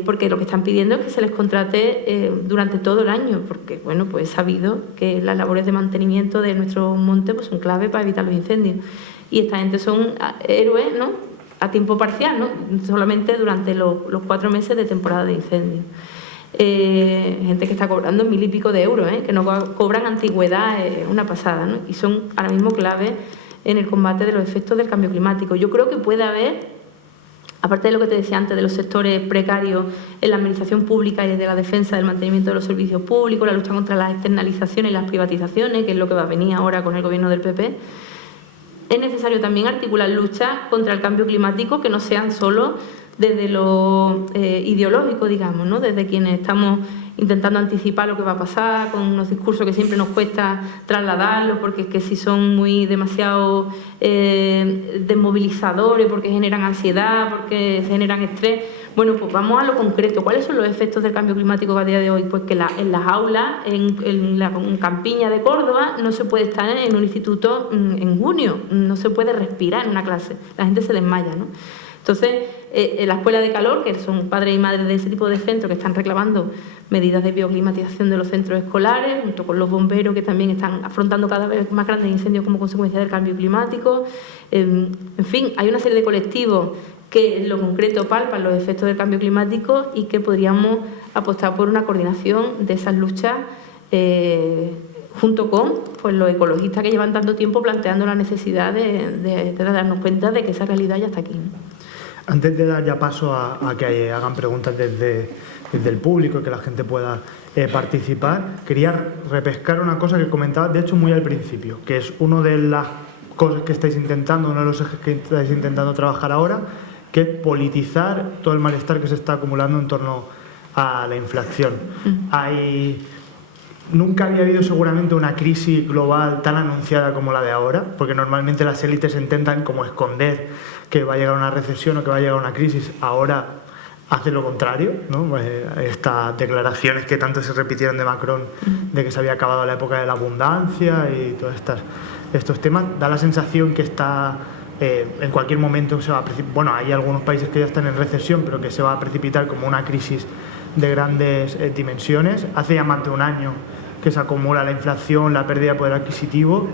Porque lo que están pidiendo es que se les contrate durante todo el año, porque bueno, pues es sabido que las labores de mantenimiento de nuestro monte pues son clave para evitar los incendios. Y esta gente son héroes, ¿no?, a tiempo parcial, ¿no?, solamente durante los 4 meses de temporada de incendios. Gente que está cobrando 1000 y pico de euros, que no cobran antigüedad, una pasada, ¿no? Y son ahora mismo clave en el combate de los efectos del cambio climático. Yo creo que puede haber, aparte de lo que te decía antes de los sectores precarios en la administración pública y de la defensa del mantenimiento de los servicios públicos, la lucha contra las externalizaciones y las privatizaciones, que es lo que va a venir ahora con el gobierno del PP, es necesario también articular luchas contra el cambio climático que no sean solo desde lo ideológico, digamos, ¿no?, desde quienes estamos intentando anticipar lo que va a pasar, con unos discursos que siempre nos cuesta trasladarlos, porque es que si son demasiado desmovilizadores, porque generan ansiedad, porque generan estrés. Bueno, pues vamos a lo concreto. ¿Cuáles son los efectos del cambio climático a día de hoy? Pues que en las aulas, en la Campiña de Córdoba, no se puede estar en un instituto en junio, no se puede respirar en una clase, la gente se desmaya, ¿no? Entonces, en la Escuela de Calor, que son padres y madres de ese tipo de centros que están reclamando medidas de bioclimatización de los centros escolares, junto con los bomberos que también están afrontando cada vez más grandes incendios como consecuencia del cambio climático. En fin, hay una serie de colectivos que en lo concreto palpan los efectos del cambio climático y que podríamos apostar por una coordinación de esas luchas junto con pues, los ecologistas que llevan tanto tiempo planteando la necesidad de darnos cuenta de que esa realidad ya está aquí, ¿no? Antes de dar ya paso a que hagan preguntas desde el público y que la gente pueda participar, quería repescar una cosa que comentabas, de hecho, muy al principio, que es una de las cosas que estáis intentando, uno de los ejes que estáis intentando trabajar ahora, que es politizar todo el malestar que se está acumulando en torno a la inflación. Nunca había habido seguramente una crisis global tan anunciada como la de ahora, porque normalmente las élites intentan como esconder que va a llegar una recesión o que va a llegar una crisis. Ahora hace lo contrario, ¿no? Estas declaraciones que tanto se repitieron de Macron de que se había acabado la época de la abundancia y todos estos temas, da la sensación que está en cualquier momento se va a precipitar. Bueno, hay algunos países que ya están en recesión, pero que se va a precipitar como una crisis de grandes dimensiones. Hace ya más de un año que se acumula la inflación, la pérdida de poder adquisitivo.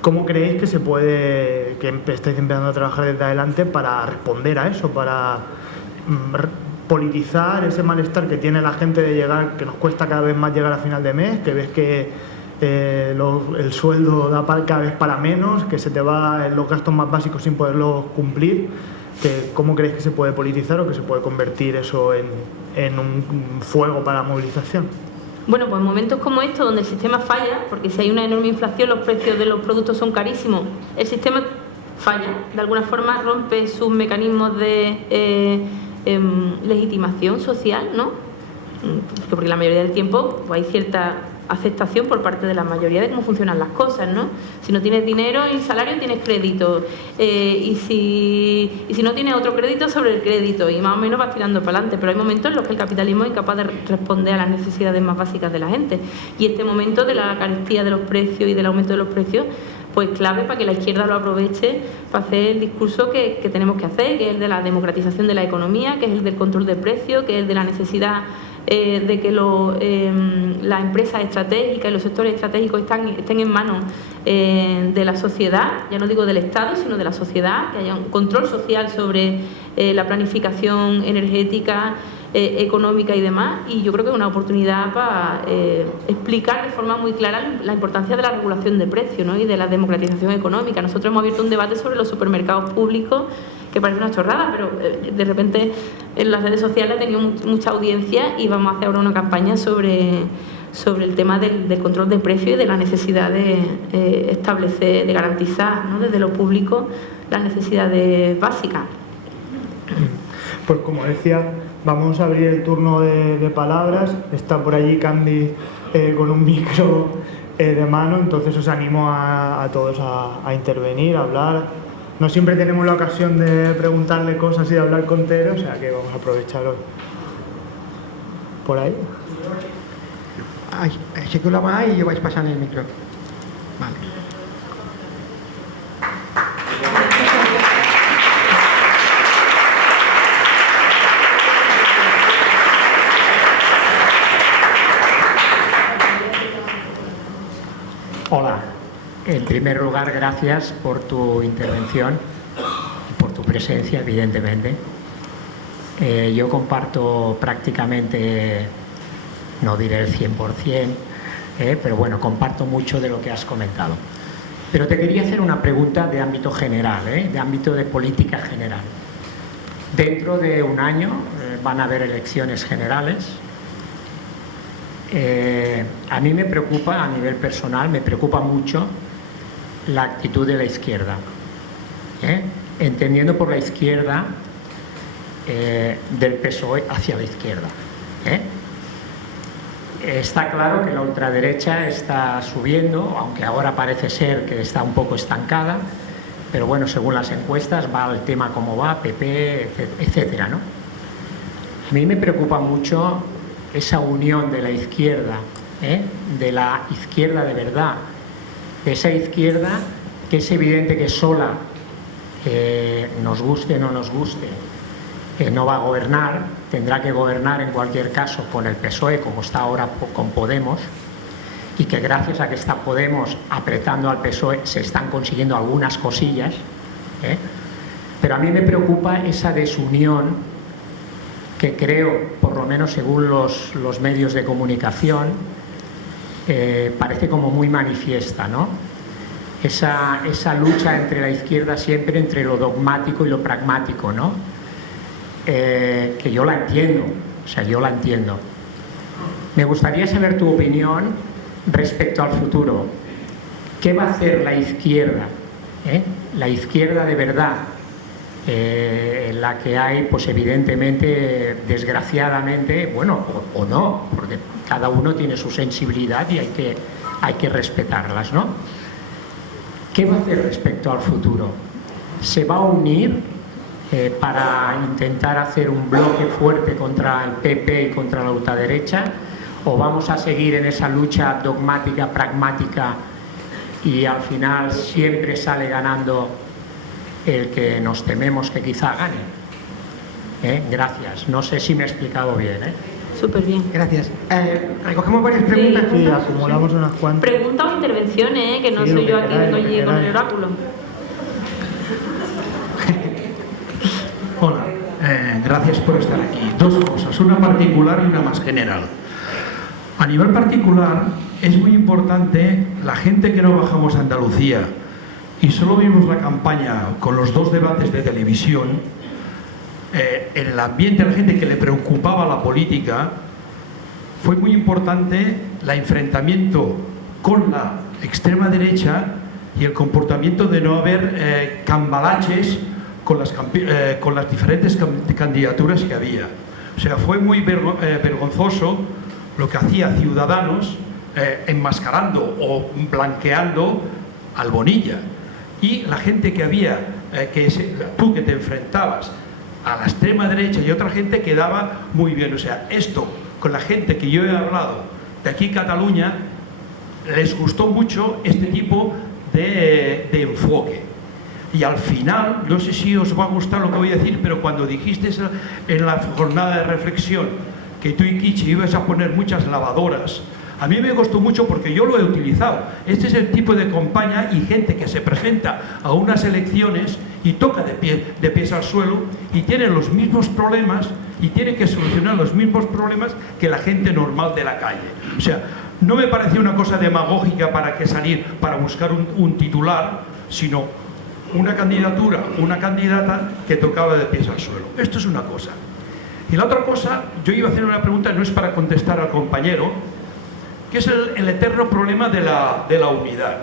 ¿Cómo creéis que estáis empezando a trabajar desde adelante para responder a eso, para politizar ese malestar que tiene la gente de llegar, que nos cuesta cada vez más llegar a final de mes, que ves que el sueldo da cada vez para menos, que se te va en los gastos más básicos sin poderlos cumplir? ¿Cómo creéis que se puede politizar o que se puede convertir eso en un fuego para la movilización? Bueno, pues en momentos como estos, donde el sistema falla, porque si hay una enorme inflación, los precios de los productos son carísimos, el sistema falla, de alguna forma rompe sus mecanismos de legitimación social, ¿no? Porque la mayoría del tiempo pues, hay cierta aceptación por parte de la mayoría de cómo funcionan las cosas, ¿no? Si no tienes dinero y salario, tienes crédito, y si no tienes otro crédito, sobre el crédito, y más o menos vas tirando para adelante. Pero hay momentos en los que el capitalismo es incapaz de responder a las necesidades más básicas de la gente, y este momento de la carestía de los precios y del aumento de los precios pues clave para que la izquierda lo aproveche para hacer el discurso que tenemos que hacer, que es el de la democratización de la economía, que es el del control de precios, que es el de la necesidad de que las empresas estratégicas y los sectores estratégicos estén en manos de la sociedad, ya no digo del Estado, sino de la sociedad, que haya un control social sobre la planificación energética, económica y demás, y yo creo que es una oportunidad para explicar de forma muy clara la importancia de la regulación de precios, ¿no? Y de la democratización económica. Nosotros hemos abierto un debate sobre los supermercados públicos, que parece una chorrada, pero de repente en las redes sociales ha tenido mucha audiencia, y vamos a hacer ahora una campaña sobre el tema del control de precios y de la necesidad de establecer, de garantizar, ¿no?, desde lo público las necesidades básicas. Pues como decía, vamos a abrir el turno de palabras. Está por allí Candy con un micro de mano, entonces os animo a todos a intervenir, a hablar. No siempre tenemos la ocasión de preguntarle cosas y de hablar con Tere, o sea que vamos a aprovecharlo. Por ahí. Aixequeu la mà i jo vaig passant el micro. Vale. Hola, en primer lugar, gracias por tu intervención y por tu presencia, evidentemente. Yo comparto prácticamente, no diré el 100%, pero bueno, comparto mucho de lo que has comentado. Pero te quería hacer una pregunta de ámbito general, de ámbito de política general. Dentro de un año van a haber elecciones generales. A mí me preocupa, a nivel personal, me preocupa mucho la actitud de la izquierda. Entendiendo por la izquierda del PSOE hacia la izquierda. Está claro que la ultraderecha está subiendo, aunque ahora parece ser que está un poco estancada, pero bueno, según las encuestas va el tema como va, PP, etcétera, ¿no? A mí me preocupa mucho esa unión de la izquierda, de la izquierda de verdad, de esa izquierda que es evidente que sola, nos guste o no nos guste, no va a gobernar, tendrá que gobernar en cualquier caso con el PSOE, como está ahora con Podemos, y que gracias a que está Podemos apretando al PSOE se están consiguiendo algunas cosillas, pero a mí me preocupa esa desunión que creo, por lo menos según los medios de comunicación, parece como muy manifiesta, ¿no? Esa lucha entre la izquierda siempre entre lo dogmático y lo pragmático, ¿no? Que yo la entiendo, o sea, yo la entiendo. Me gustaría saber tu opinión respecto al futuro. ¿Qué va a hacer la izquierda? La izquierda de verdad, en la que hay, pues evidentemente, desgraciadamente, bueno, o no, porque cada uno tiene su sensibilidad y hay que respetarlas, ¿no? ¿Qué va a hacer respecto al futuro? ¿Se va a unir para intentar hacer un bloque fuerte contra el PP y contra la ultraderecha, o vamos a seguir en esa lucha dogmática, pragmática, y al final siempre sale ganando el que nos tememos que quizá gane? Gracias. No sé si me he explicado bien. Súper bien. Gracias. Recogemos varias preguntas. Sí, acumulamos unas cuantas. Preguntas o intervenciones, que no Sí, soy yo lo que aquí queráis, vengo allí con el oráculo. Hola, gracias por estar aquí. Dos cosas, una particular y una más general. A nivel particular, es muy importante la gente que no bajamos a Andalucía y solo vimos la campaña con los dos debates de televisión, en el ambiente de la gente que le preocupaba la política, fue muy importante el enfrentamiento con la extrema derecha y el comportamiento de no haber cambalaches con las diferentes candidaturas que había. O sea, fue muy vergonzoso lo que hacía Ciudadanos enmascarando o blanqueando al Bonilla. Y la gente que había, tú que te enfrentabas a la extrema derecha y otra gente quedaba muy bien. O sea, esto con la gente que yo he hablado de aquí Cataluña, les gustó mucho este tipo de enfoque. Y al final, no sé si os va a gustar lo que voy a decir, pero cuando dijiste en la jornada de reflexión que tú y Kichi ibas a poner muchas lavadoras, a mí me costó mucho porque yo lo he utilizado. Este es el tipo de campaña y gente que se presenta a unas elecciones y toca de pies al suelo y tiene los mismos problemas y tiene que solucionar los mismos problemas que la gente normal de la calle. O sea, no me parece una cosa demagógica para que salir, para buscar un titular, sino una candidatura, una candidata que tocaba de pies al suelo. Esto es una cosa. Y la otra cosa, yo iba a hacer una pregunta, no es para contestar al compañero, que es el eterno problema de la unidad.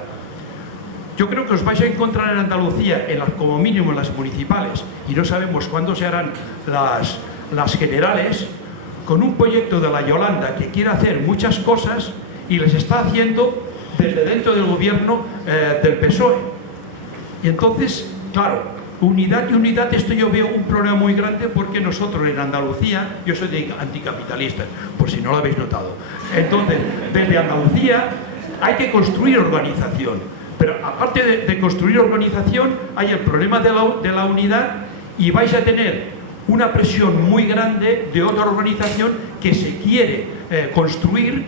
Yo creo que os vais a encontrar en Andalucía, como mínimo en las municipales, y no sabemos cuándo se harán las generales, con un proyecto de la Yolanda que quiere hacer muchas cosas y les está haciendo desde dentro del gobierno del PSOE. Y entonces, claro, unidad y unidad, esto yo veo un problema muy grande porque nosotros en Andalucía, yo soy de anticapitalistas, por si no lo habéis notado. Entonces, desde Andalucía hay que construir organización, pero aparte de construir organización, hay el problema de la unidad y vais a tener una presión muy grande de otra organización que se quiere construir,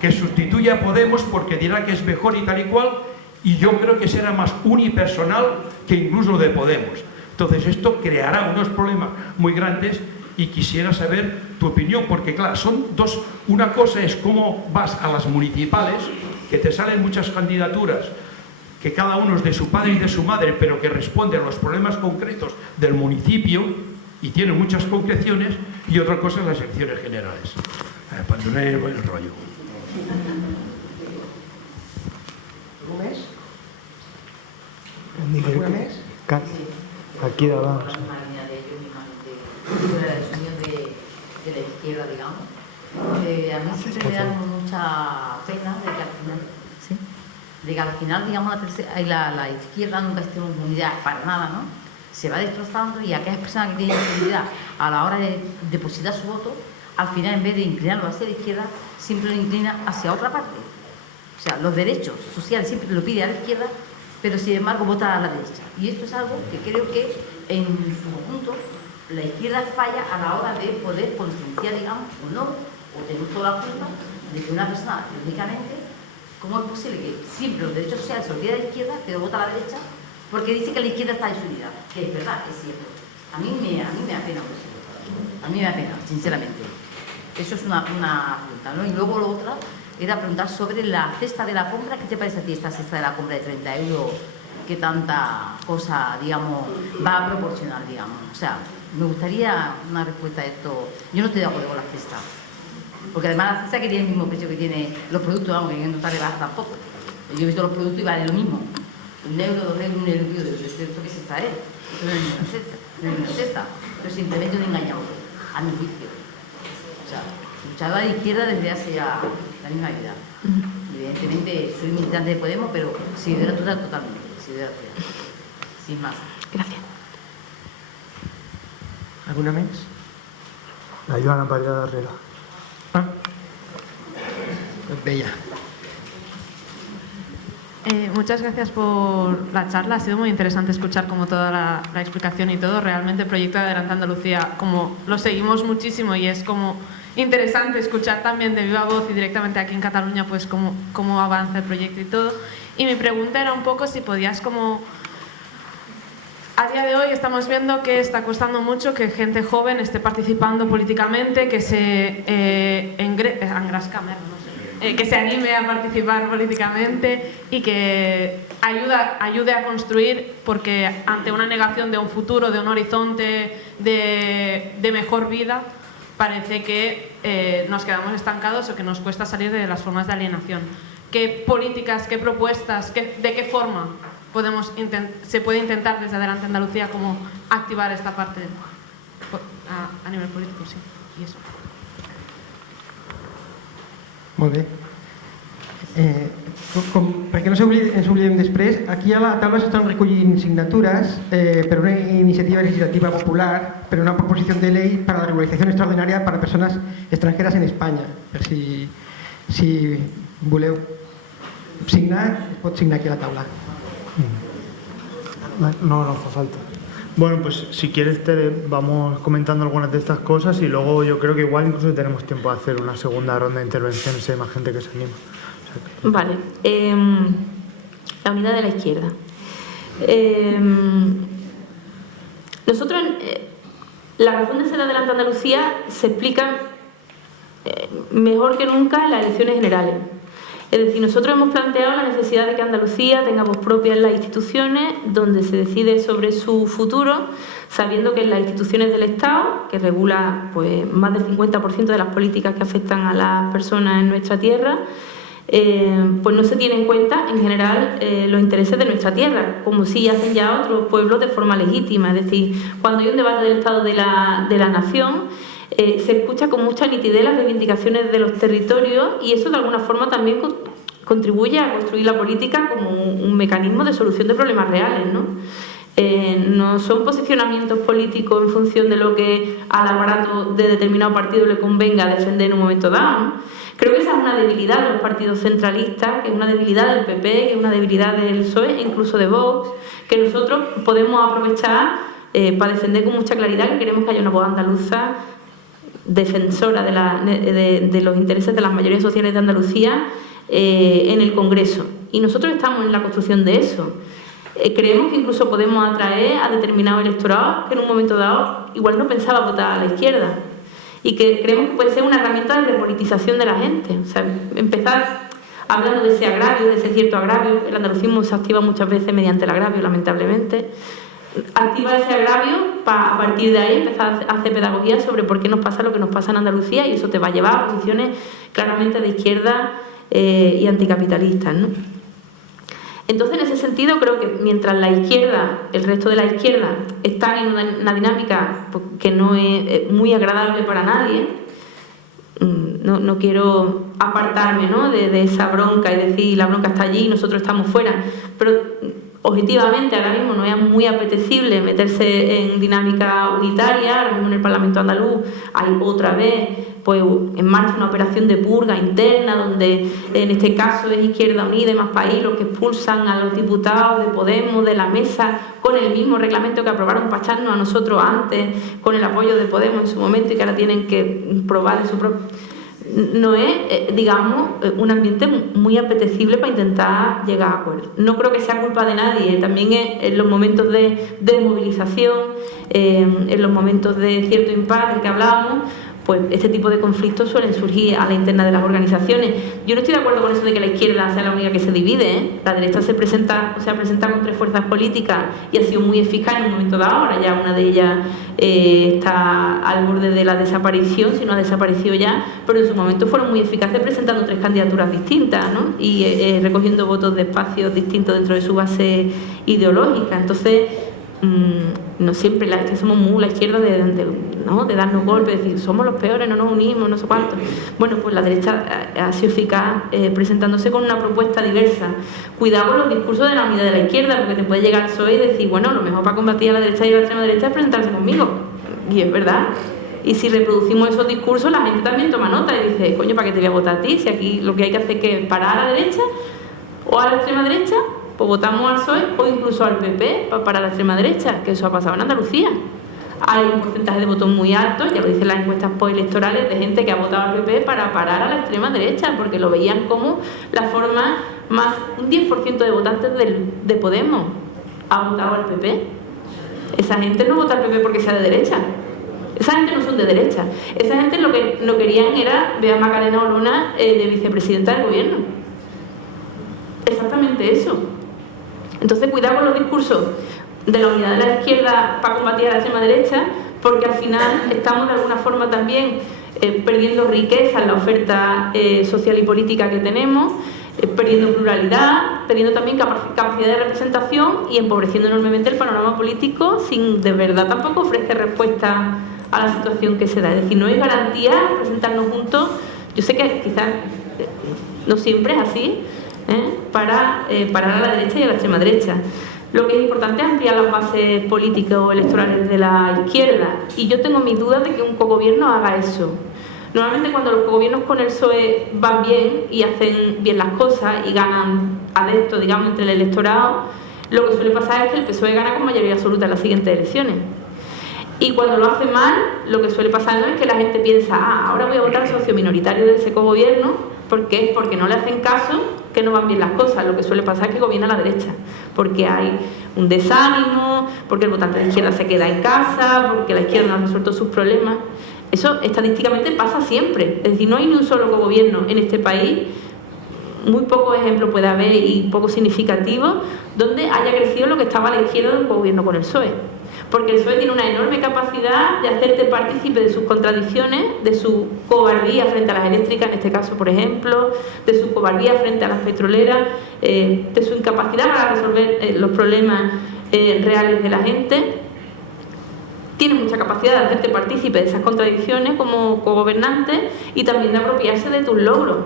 que sustituya a Podemos porque dirá que es mejor y tal y cual, y yo creo que será más unipersonal que incluso de Podemos. Entonces esto creará unos problemas muy grandes y quisiera saber tu opinión, porque claro, son dos. Una cosa es cómo vas a las municipales, que te salen muchas candidaturas, que cada uno es de su padre y de su madre, pero que responden a los problemas concretos del municipio y tienen muchas concreciones, y otra cosa es las elecciones generales. Para no el buen rollo. ¿Algú més? Dije ¿Alguna que- més? Aquí de abajo. Una línea de ellos mismamente, de la desunión de la izquierda, digamos. A mí siempre me da mucha pena de que al final, ¿sí? De que al final, digamos, la izquierda nunca esté en unidad para nada, ¿no? Se va destrozando y aquellas personas que tienen unidad a la hora de depositar su voto, al final, en vez de inclinarlo hacia la izquierda, siempre lo inclina hacia otra parte. O sea, los derechos sociales siempre lo pide a la izquierda, pero sin embargo vota a la derecha. Y esto es algo que creo que en su conjunto la izquierda falla a la hora de poder concienciar, digamos, o no, o tener toda la culpa de que una persona, lógicamente, ¿cómo es posible que siempre los derechos sociales se olviden a la izquierda, pero vota a la derecha? Porque dice que la izquierda está desunida, que es verdad, es cierto. A mí me da pena por eso. A mí me da pena, sinceramente. Eso es una pregunta, ¿no? Y luego lo otra era preguntar sobre la cesta de la compra. ¿Qué te parece a ti esta cesta de la compra de 30 euros? ¿Qué tanta cosa, digamos, va a proporcionar, digamos? O sea, me gustaría una respuesta a esto. Yo no estoy de acuerdo con la cesta. Porque además la cesta que tiene el mismo precio que tiene los productos, vamos, que no está rebaja tampoco. Yo he visto los productos y vale lo mismo. 1 euro, 2 euros, 1 euro y medio. ¿Esto qué cesta es? Esto no es una cesta. No es una cesta. Pero simplemente un engañador, a mi juicio. O sea, luchaba a la izquierda desde hace ya la misma vida. Evidentemente soy militante de Podemos, pero seguidora totalmente. Seguidora total. Sin más. Gracias. ¿Alguna més? La Joana per allà darrere. Et veia. Muchas gracias por la charla. Ha sido muy interesante escuchar como toda la explicación y todo. Realmente el proyecto de Adelante Andalucía, como lo seguimos muchísimo y es como interesante escuchar también de viva voz y directamente aquí en Cataluña pues cómo avanza el proyecto y todo. Y mi pregunta era un poco si podías como... A día de hoy estamos viendo que está costando mucho que gente joven esté participando políticamente, que se que se anime a participar políticamente y que ayude a construir, porque ante una negación de un futuro, de un horizonte de mejor vida, parece que nos quedamos estancados o que nos cuesta salir de las formas de alienación. ¿Qué políticas, qué propuestas, de qué forma se puede intentar desde Adelante Andalucía como activar esta parte a nivel político? Sí, y eso. Molt bé. Perquè no ens oblidem després, aquí a la taula s'estan recollint signatures per una iniciativa legislativa popular, per una proposició de llei per a la regularizació extraordinària per a persones estrangeres en Espanya. Per si voleu signar, pot signar aquí a la taula. No hace falta. Bueno, pues si quieres Tere, vamos comentando algunas de estas cosas y luego yo creo que igual incluso tenemos tiempo de hacer una segunda ronda de intervenciones si hay más gente que se anima. O sea que... Vale. La unidad de la izquierda. Nosotros, La razón de ser de Adelante Andalucía se explica mejor que nunca en las elecciones generales. Es decir, nosotros hemos planteado la necesidad de que Andalucía tenga voz propia en las instituciones, donde se decide sobre su futuro, sabiendo que en las instituciones del Estado, que regula pues, más del 50% de las políticas que afectan a las personas en nuestra tierra, pues no se tienen en cuenta en general los intereses de nuestra tierra, como sí hacen ya otros pueblos de forma legítima. Es decir, cuando hay un debate del Estado de la Nación, se escucha con mucha nitidez las reivindicaciones de los territorios y eso de alguna forma también contribuye a construir la política como un mecanismo de solución de problemas reales, ¿no? No son posicionamientos políticos en función de lo que al aparato de determinado partido le convenga defender en un momento dado, ¿no? Creo que esa es una debilidad de los partidos centralistas, que es una debilidad del PP, que es una debilidad del PSOE e incluso de Vox, que nosotros podemos aprovechar para defender con mucha claridad que queremos que haya una voz andaluza defensora de los intereses de las mayorías sociales de Andalucía en el Congreso. Y nosotros estamos en la construcción de eso. Creemos que incluso podemos atraer a determinados electorados que en un momento dado igual no pensaba votar a la izquierda. Y que creemos que puede ser una herramienta de repolitización de la gente. O sea, empezar hablando de ese agravio, de ese cierto agravio. El andalucismo se activa muchas veces mediante el agravio, lamentablemente. Activa ese agravio para a partir de ahí empezar a hacer pedagogía sobre por qué nos pasa lo que nos pasa en Andalucía y eso te va a llevar a posiciones claramente de izquierda y anticapitalistas, ¿no? Entonces, en ese sentido, creo que mientras la izquierda, el resto de la izquierda, están en una dinámica que no es muy agradable para nadie, no quiero apartarme, ¿no?, de esa bronca y decir la bronca está allí y nosotros estamos fuera, pero objetivamente ahora mismo no es muy apetecible meterse en dinámica unitaria. Ahora mismo en el Parlamento andaluz hay otra vez pues en marcha una operación de purga interna donde en este caso es Izquierda Unida y Más País los que expulsan a los diputados de Podemos de la mesa con el mismo reglamento que aprobaron para echarnos a nosotros antes, con el apoyo de Podemos en su momento y que ahora tienen que probar de su propio... No es, digamos, un ambiente muy apetecible para intentar llegar a acuerdos. No creo que sea culpa de nadie, también es en los momentos de movilización, en los momentos de cierto impasse del que hablábamos, pues este tipo de conflictos suelen surgir a la interna de las organizaciones. Yo no estoy de acuerdo con eso de que la izquierda sea la única que se divide, ¿eh? La derecha se ha presentado con 3 fuerzas políticas y ha sido muy eficaz en un momento dado. Ahora ya una de ellas está al borde de la desaparición, si no ha desaparecido ya, pero en su momento fueron muy eficaces presentando 3 candidaturas distintas, ¿no? Y recogiendo votos de espacios distintos dentro de su base ideológica. Entonces, no siempre somos muy la izquierda de darnos golpes, de decir somos los peores, no nos unimos, no sé cuánto. Bueno, pues la derecha ha sido eficaz presentándose con una propuesta diversa. Cuidado con los discursos de la unidad de la izquierda, porque te puede llegar el PSOE y decir, bueno, lo mejor para combatir a la derecha y a la extrema derecha es presentarse conmigo. Y es verdad. Y si reproducimos esos discursos, la gente también toma nota y dice, coño, ¿para qué te voy a votar a ti? Si aquí lo que hay que hacer es que parar a la derecha o a la extrema derecha, pues votamos al PSOE o incluso al PP para la extrema derecha, que eso ha pasado en Andalucía. Hay un porcentaje de votos muy alto, ya lo dicen las encuestas postelectorales, de gente que ha votado al PP para parar a la extrema derecha, porque lo veían como la forma más... Un 10% de votantes de Podemos ha votado al PP. Esa gente no vota al PP porque sea de derecha. Esa gente no son de derecha. Esa gente lo que no querían era ver a Macarena Olona de vicepresidenta del gobierno. Exactamente eso. Entonces, cuidado con los discursos de la unidad de la izquierda para combatir a la extrema derecha, porque al final estamos de alguna forma también perdiendo riqueza en la oferta social y política que tenemos, perdiendo pluralidad, perdiendo también capacidad de representación y empobreciendo enormemente el panorama político sin de verdad tampoco ofrecer respuesta a la situación que se da. Es decir, no hay garantía presentarnos juntos. Yo sé que quizás no siempre es así, para parar a la derecha y a la extrema derecha. Lo que es importante es ampliar las bases políticas o electorales de la izquierda y yo tengo mis dudas de que un cogobierno haga eso. Normalmente cuando los cogobiernos con el PSOE van bien y hacen bien las cosas y ganan adeptos, digamos, entre el electorado, lo que suele pasar es que el PSOE gana con mayoría absoluta en las siguientes elecciones. Y cuando lo hace mal, lo que suele pasar no es que la gente piensa, ahora voy a votar socio minoritario de ese cogobierno. ¿Por qué? Porque no le hacen caso, que no van bien las cosas. Lo que suele pasar es que gobierna la derecha, porque hay un desánimo, porque el votante de izquierda se queda en casa, porque la izquierda no ha resuelto sus problemas. Eso estadísticamente pasa siempre. Es decir, no hay ni un solo gobierno en este país, muy pocos ejemplos puede haber y poco significativos, donde haya crecido lo que estaba a la izquierda del gobierno con el PSOE. Porque el PSOE tiene una enorme capacidad de hacerte partícipe de sus contradicciones, de su cobardía frente a las eléctricas, en este caso, por ejemplo, de su cobardía frente a las petroleras, de su incapacidad para resolver los problemas reales de la gente. Tiene mucha capacidad de hacerte partícipe de esas contradicciones como gobernante y también de apropiarse de tus logros.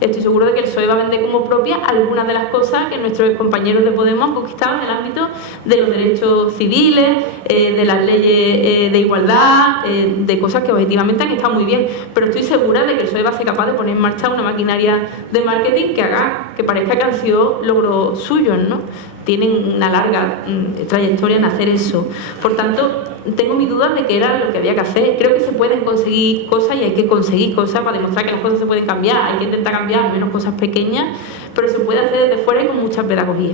Estoy seguro de que el PSOE va a vender como propia algunas de las cosas que nuestros compañeros de Podemos han conquistado en el ámbito de los derechos civiles, de las leyes de igualdad, de cosas que objetivamente han estado muy bien. Pero estoy segura de que el PSOE va a ser capaz de poner en marcha una maquinaria de marketing que haga que parezca que han sido logros suyos, ¿no? Tienen una larga trayectoria en hacer eso. Por tanto, tengo mis dudas de que era lo que había que hacer. Creo que se pueden conseguir cosas y hay que conseguir cosas para demostrar que las cosas se pueden cambiar. Hay que intentar cambiar al menos cosas pequeñas, pero se puede hacer desde fuera y con mucha pedagogía.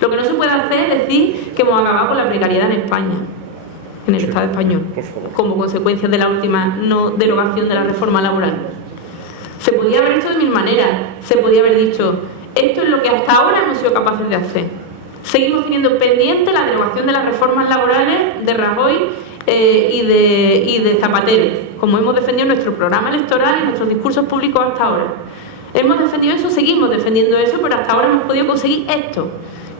Lo que no se puede hacer es decir que hemos acabado con la precariedad en España, en el Estado español, como consecuencia de la última no derogación de la reforma laboral. Se podía haber hecho de mil maneras. Se podía haber dicho, esto es lo que hasta ahora hemos sido capaces de hacer. Seguimos teniendo pendiente la derogación de las reformas laborales de Rajoy y de Zapatero, como hemos defendido en nuestro programa electoral y en nuestros discursos públicos hasta ahora. Hemos defendido eso, seguimos defendiendo eso, pero hasta ahora hemos podido conseguir esto,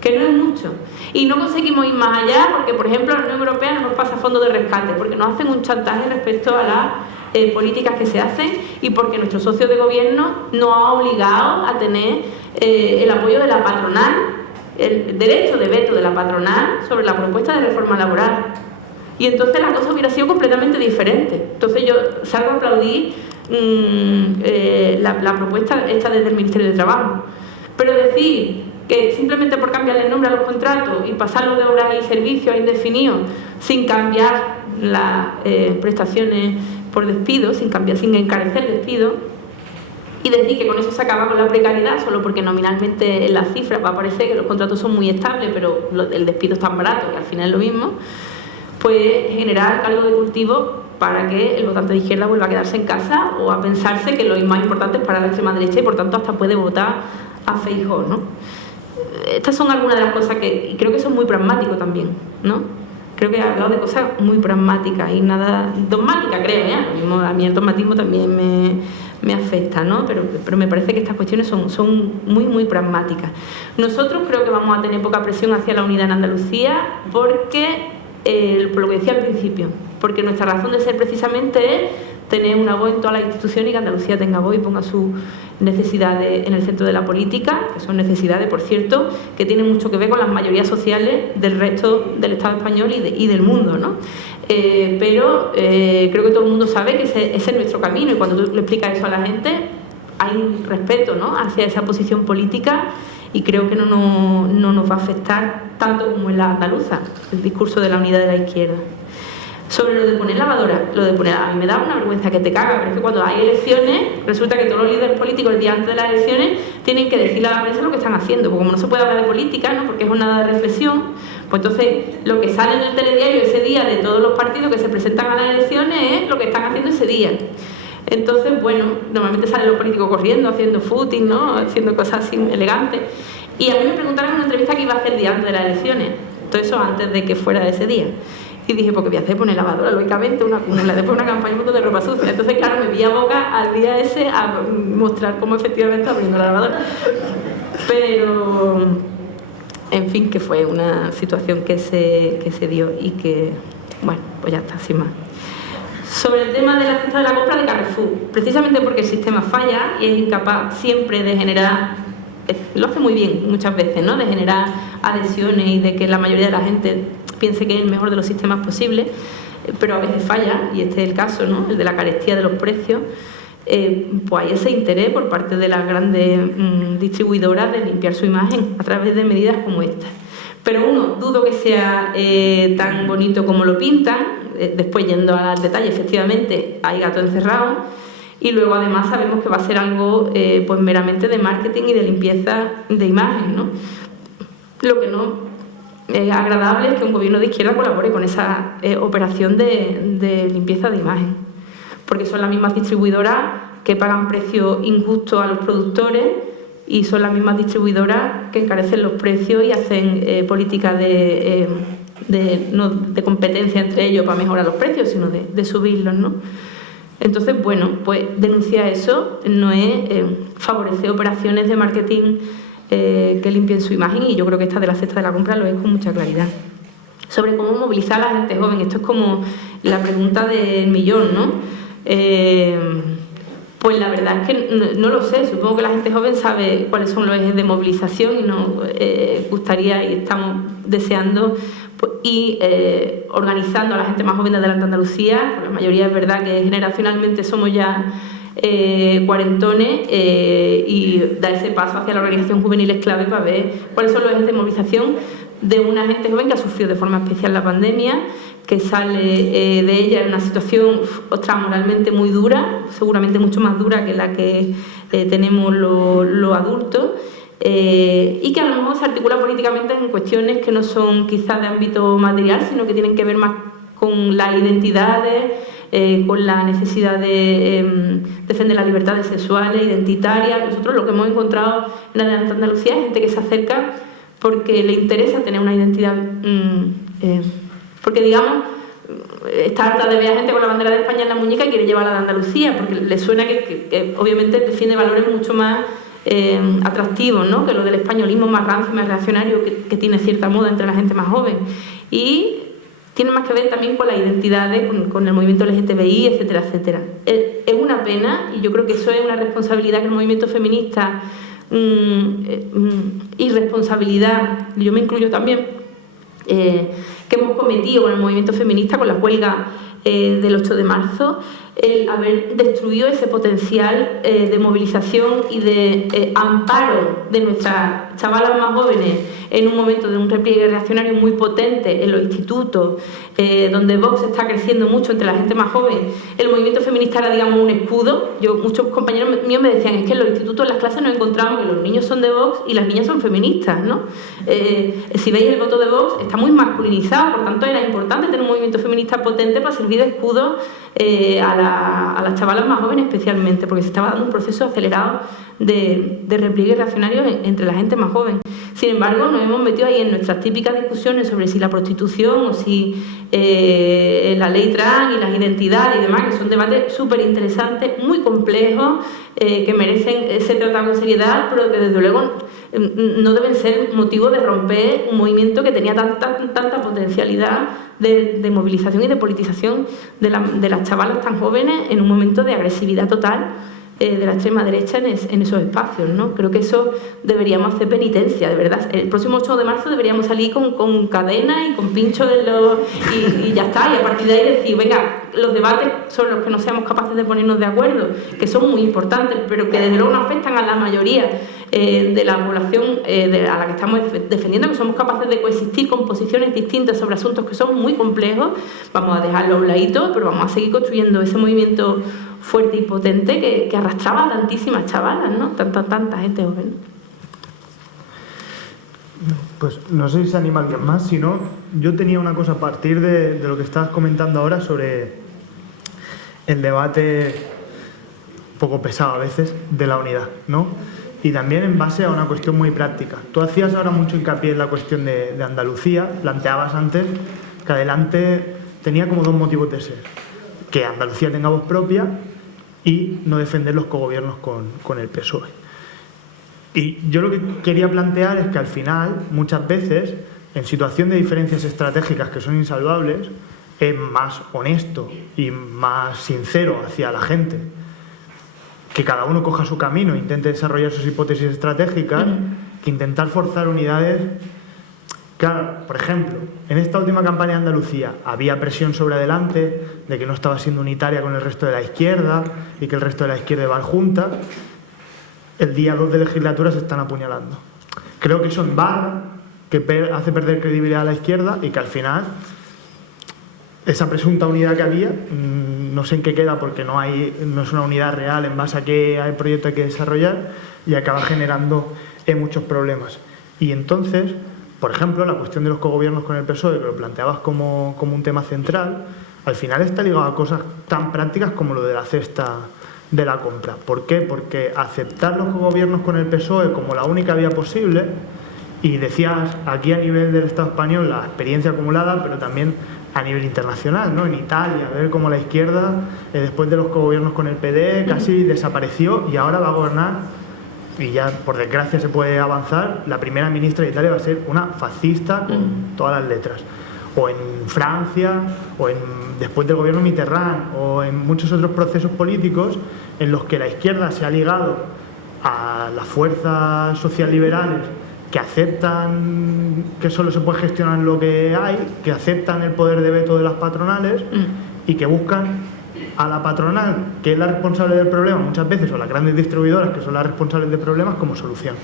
que no es mucho. Y no conseguimos ir más allá porque, por ejemplo, la Unión Europea no nos pasa fondos de rescate, porque nos hacen un chantaje respecto a las políticas que se hacen y porque nuestro socio de gobierno nos ha obligado a tener el apoyo de la patronal, el derecho de veto de la patronal sobre la propuesta de reforma laboral. Y entonces la cosa hubiera sido completamente diferente. Entonces yo salgo a aplaudir la propuesta esta desde el Ministerio de Trabajo. Pero decir que simplemente por cambiarle el nombre a los contratos y pasarlo de horas y servicios a indefinidos sin cambiar las prestaciones por despido, sin encarecer despido, y decir que con eso se acaba con la precariedad solo porque nominalmente en las cifras va a parecer que los contratos son muy estables pero el despido es tan barato que al final es lo mismo, pues generar caldo de cultivo para que el votante de izquierda vuelva a quedarse en casa o a pensarse que lo más importante es para la extrema derecha y por tanto hasta puede votar a Feijóo, ¿no? Estas son algunas de las cosas que y creo que son muy pragmáticos también, ¿no? Creo que he hablado de cosas muy pragmáticas y nada dogmáticas, creo, ¿eh? A mí el dogmatismo también me afecta, ¿no? Pero me parece que estas cuestiones son muy, muy pragmáticas. Nosotros creo que vamos a tener poca presión hacia la unidad en Andalucía porque, por lo que decía al principio, porque nuestra razón de ser precisamente es tener una voz en todas las instituciones y que Andalucía tenga voz y ponga sus necesidades en el centro de la política, que son necesidades, por cierto, que tienen mucho que ver con las mayorías sociales del resto del Estado español y del mundo, ¿no? Pero creo que todo el mundo sabe que ese es nuestro camino y cuando tú le explicas eso a la gente hay un respeto, ¿no?, hacia esa posición política y creo que no nos va a afectar tanto como en la andaluza, el discurso de la unidad de la izquierda. Sobre lo de poner lavadora, a mí me da una vergüenza que te caga, pero es que cuando hay elecciones resulta que todos los líderes políticos el día antes de las elecciones tienen que decirle a la prensa lo que están haciendo, porque como no se puede hablar de política, ¿no?, porque es una de reflexión, pues entonces lo que sale en el telediario ese día de todos los partidos que se presentan a las elecciones es lo que están haciendo ese día. Entonces, bueno, normalmente salen los políticos corriendo, haciendo footing, ¿no?, haciendo cosas así elegantes. Y a mí me preguntaron en una entrevista qué iba a hacer el día antes de las elecciones, todo eso antes de que fuera ese día. Y dije, porque voy a hacer poner lavadora, lógicamente, después una campaña un montón de ropa sucia. Entonces, claro, me vi a boca al día ese a mostrar cómo efectivamente abriendo la lavadora. Pero, en fin, que fue una situación que se dio y que, bueno, pues ya está, sin más. Sobre el tema de la cesta de la compra de Carrefour, precisamente porque el sistema falla y es incapaz siempre de generar, lo hace muy bien muchas veces, ¿no?, de generar adhesiones y de que la mayoría de la gente piense que es el mejor de los sistemas posibles, pero a veces falla, y este es el caso, ¿no?, el de la carestía de los precios. Pues hay ese interés por parte de las grandes distribuidoras de limpiar su imagen a través de medidas como esta. Pero dudo que sea tan bonito como lo pintan. Después, yendo al detalle, efectivamente hay gato encerrado, y luego además sabemos que va a ser algo pues meramente de marketing y de limpieza de imagen, ¿no? Lo que no agradable que un gobierno de izquierda colabore con esa operación de limpieza de imagen, porque son las mismas distribuidoras que pagan precios injustos a los productores y son las mismas distribuidoras que encarecen los precios y hacen políticas no de competencia entre ellos para mejorar los precios, sino de subirlos, ¿no? Entonces, bueno, pues denunciar eso no es favorecer operaciones de marketing que limpien su imagen, y yo creo que esta de la cesta de la compra lo es con mucha claridad. Sobre cómo movilizar a la gente joven, esto es como la pregunta del millón, ¿no? Pues la verdad es que no lo sé, supongo que la gente joven sabe cuáles son los ejes de movilización y nos gustaría y estamos deseando y organizando a la gente más joven de Adelante Andalucía, porque la mayoría es verdad que generacionalmente somos ya cuarentones, y dar ese paso hacia la organización juvenil es clave para ver cuáles son los ejes de movilización de una gente joven que ha sufrido de forma especial la pandemia, que sale de ella en una situación moralmente muy dura, seguramente mucho más dura que la que tenemos los adultos, y que a lo mejor se articula políticamente en cuestiones que no son quizás de ámbito material, sino que tienen que ver más con las identidades, con la necesidad de defender las libertades sexuales, identitarias. Nosotros lo que hemos encontrado en Adelante Andalucía es gente que se acerca porque le interesa tener una identidad, porque digamos, está harta de ver a gente con la bandera de España en la muñeca y quiere llevarla de Andalucía, porque le suena que obviamente defiende valores mucho más atractivos, ¿no?, que lo del españolismo más rancio, más reaccionario, que tiene cierta moda entre la gente más joven. Y tiene más que ver también con las identidades, con el movimiento LGTBI, etcétera, etcétera. Es una pena, y yo creo que eso es una responsabilidad que el movimiento feminista, irresponsabilidad, yo me incluyo también, que hemos cometido con el movimiento feminista, con la huelga del 8 de marzo, el haber destruido ese potencial de movilización y de amparo de nuestras chavalas más jóvenes en un momento de un repliegue reaccionario muy potente en los institutos, donde Vox está creciendo mucho entre la gente más joven. El movimiento feminista era, digamos, un escudo. Muchos compañeros míos me decían, es que en los institutos, en las clases nos encontramos que los niños son de Vox y las niñas son feministas, ¿no? Si veis el voto de Vox, está muy masculinizado, por tanto era importante tener un movimiento feminista potente para servir de escudo a las chavalas más jóvenes, especialmente porque se estaba dando un proceso acelerado de repliegue reaccionario entre la gente más joven. Sin embargo, nos hemos metido ahí en nuestras típicas discusiones sobre si la prostitución o si la ley trans y las identidades y demás, que son debates súper interesantes, muy complejos, que merecen ser tratados con seriedad, pero que desde luego no deben ser motivo de romper un movimiento que tenía tanta potencialidad de movilización y de politización de las chavalas tan jóvenes en un momento de agresividad total de la extrema derecha en esos espacios, ¿no? Creo que eso deberíamos hacer penitencia, de verdad. El próximo 8 de marzo deberíamos salir con cadenas y con pinchos y ya está, y a partir de ahí decir, venga, los debates sobre los que no seamos capaces de ponernos de acuerdo, que son muy importantes, pero que desde luego no afectan a la mayoría de la población a la que estamos defendiendo, que somos capaces de coexistir con posiciones distintas sobre asuntos que son muy complejos, vamos a dejarlo a un ladito, pero vamos a seguir construyendo ese movimiento fuerte y potente que arrastraba a tantísimas chavalas, ¿no? Tanta gente joven. Pues no sé si se anima alguien más, si no, yo tenía una cosa a partir de lo que estabas comentando ahora sobre el debate un poco pesado a veces de la unidad, ¿no? Y también en base a una cuestión muy práctica. Tú hacías ahora mucho hincapié en la cuestión de Andalucía, planteabas antes que Adelante tenía como dos motivos de ser: que Andalucía tenga voz propia y no defender los cogobiernos con el PSOE. Y yo lo que quería plantear es que al final, muchas veces, en situación de diferencias estratégicas que son insalvables, es más honesto y más sincero hacia la gente que cada uno coja su camino e intente desarrollar sus hipótesis estratégicas, que intentar forzar unidades. Claro, por ejemplo, en esta última campaña de Andalucía había presión sobre Adelante de que no estaba siendo unitaria con el resto de la izquierda y que el resto de la izquierda iba junta. El día 2 de legislatura se están apuñalando. Creo que eso embarra, que hace perder credibilidad a la izquierda y que al final esa presunta unidad que había, no sé en qué queda porque no es una unidad real en base a qué hay proyecto hay que desarrollar y acaba generando muchos problemas. Y entonces por ejemplo, la cuestión de los cogobiernos con el PSOE, que lo planteabas como un tema central, al final está ligado a cosas tan prácticas como lo de la cesta de la compra. ¿Por qué? Porque aceptar los cogobiernos con el PSOE como la única vía posible, y decías aquí a nivel del Estado español la experiencia acumulada, pero también a nivel internacional, ¿no? En Italia, ver cómo la izquierda, después de los cogobiernos con el PD, casi desapareció y ahora va a gobernar, y ya por desgracia se puede avanzar, la primera ministra de Italia va a ser una fascista con todas las letras. O en Francia, o después del gobierno Mitterrand, o en muchos otros procesos políticos en los que la izquierda se ha ligado a las fuerzas socialliberales que aceptan que solo se puede gestionar lo que hay, que aceptan el poder de veto de las patronales y que buscan a la patronal, que es la responsable del problema muchas veces, o las grandes distribuidoras, que son las responsables de problemas, como solución.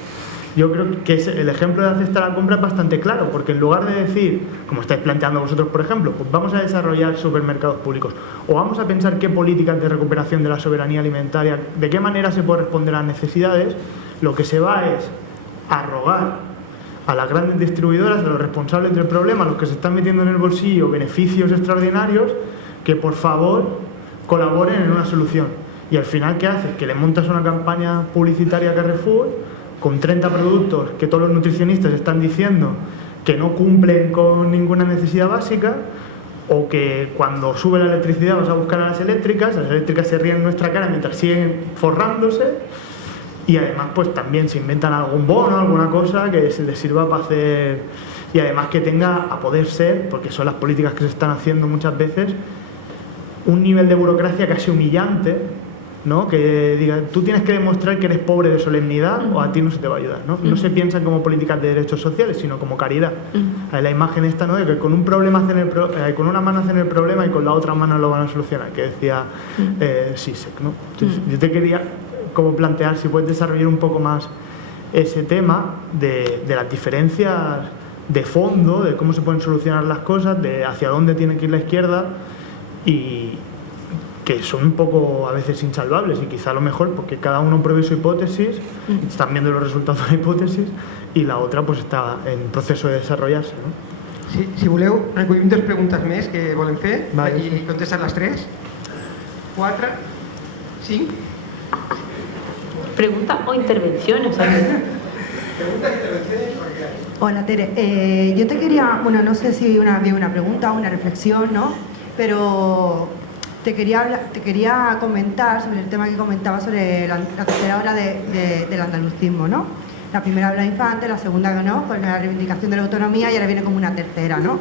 Yo creo que el ejemplo de la cesta de la compra es bastante claro, porque en lugar de decir, como estáis planteando vosotros, por ejemplo, pues vamos a desarrollar supermercados públicos, o vamos a pensar qué políticas de recuperación de la soberanía alimentaria, de qué manera se puede responder a las necesidades, lo que se va es a rogar a las grandes distribuidoras, a los responsables del problema, a los que se están metiendo en el bolsillo beneficios extraordinarios, que por favor colaboren en una solución. Y al final, ¿qué haces? Que le montas una campaña publicitaria a Carrefour con 30 productos que todos los nutricionistas están diciendo que no cumplen con ninguna necesidad básica, o que cuando sube la electricidad vas a buscar a las eléctricas se ríen en nuestra cara mientras siguen forrándose, y además pues también se inventan algún bono, alguna cosa que se les sirva para hacer, y además que tenga, a poder ser, porque son las políticas que se están haciendo muchas veces, un nivel de burocracia casi humillante, ¿no? Que diga, tú tienes que demostrar que eres pobre de solemnidad o a ti no se te va a ayudar, ¿no? No se piensan como políticas de derechos sociales, sino como caridad. Hay la imagen esta, ¿no? De que con un problema con una mano hacen el problema y con la otra mano lo van a solucionar, que decía Zizek, ¿no? Entonces, yo te quería como plantear si puedes desarrollar un poco más ese tema de las diferencias de fondo, de cómo se pueden solucionar las cosas, de hacia dónde tiene que ir la izquierda, y que son un poco a veces insalvables, y quizá a lo mejor porque cada uno pruebe su hipótesis, están viendo los resultados de la hipótesis, y la otra pues está en proceso de desarrollarse, ¿no? Sí, si voleu, recollim 2 preguntes més que volen fer, vale, i contestar les 3, 4, 5... ¿Preguntas o intervenciones? Hola, Tere. Yo te quería, bueno, no sé si una pregunta o una reflexión, ¿no? Pero te quería comentar sobre el tema que comentaba sobre la tercera ola del andalucismo, ¿no? La primera habla Infante, la segunda, ¿no?, con la reivindicación de la autonomía, y ahora viene como una tercera, ¿no?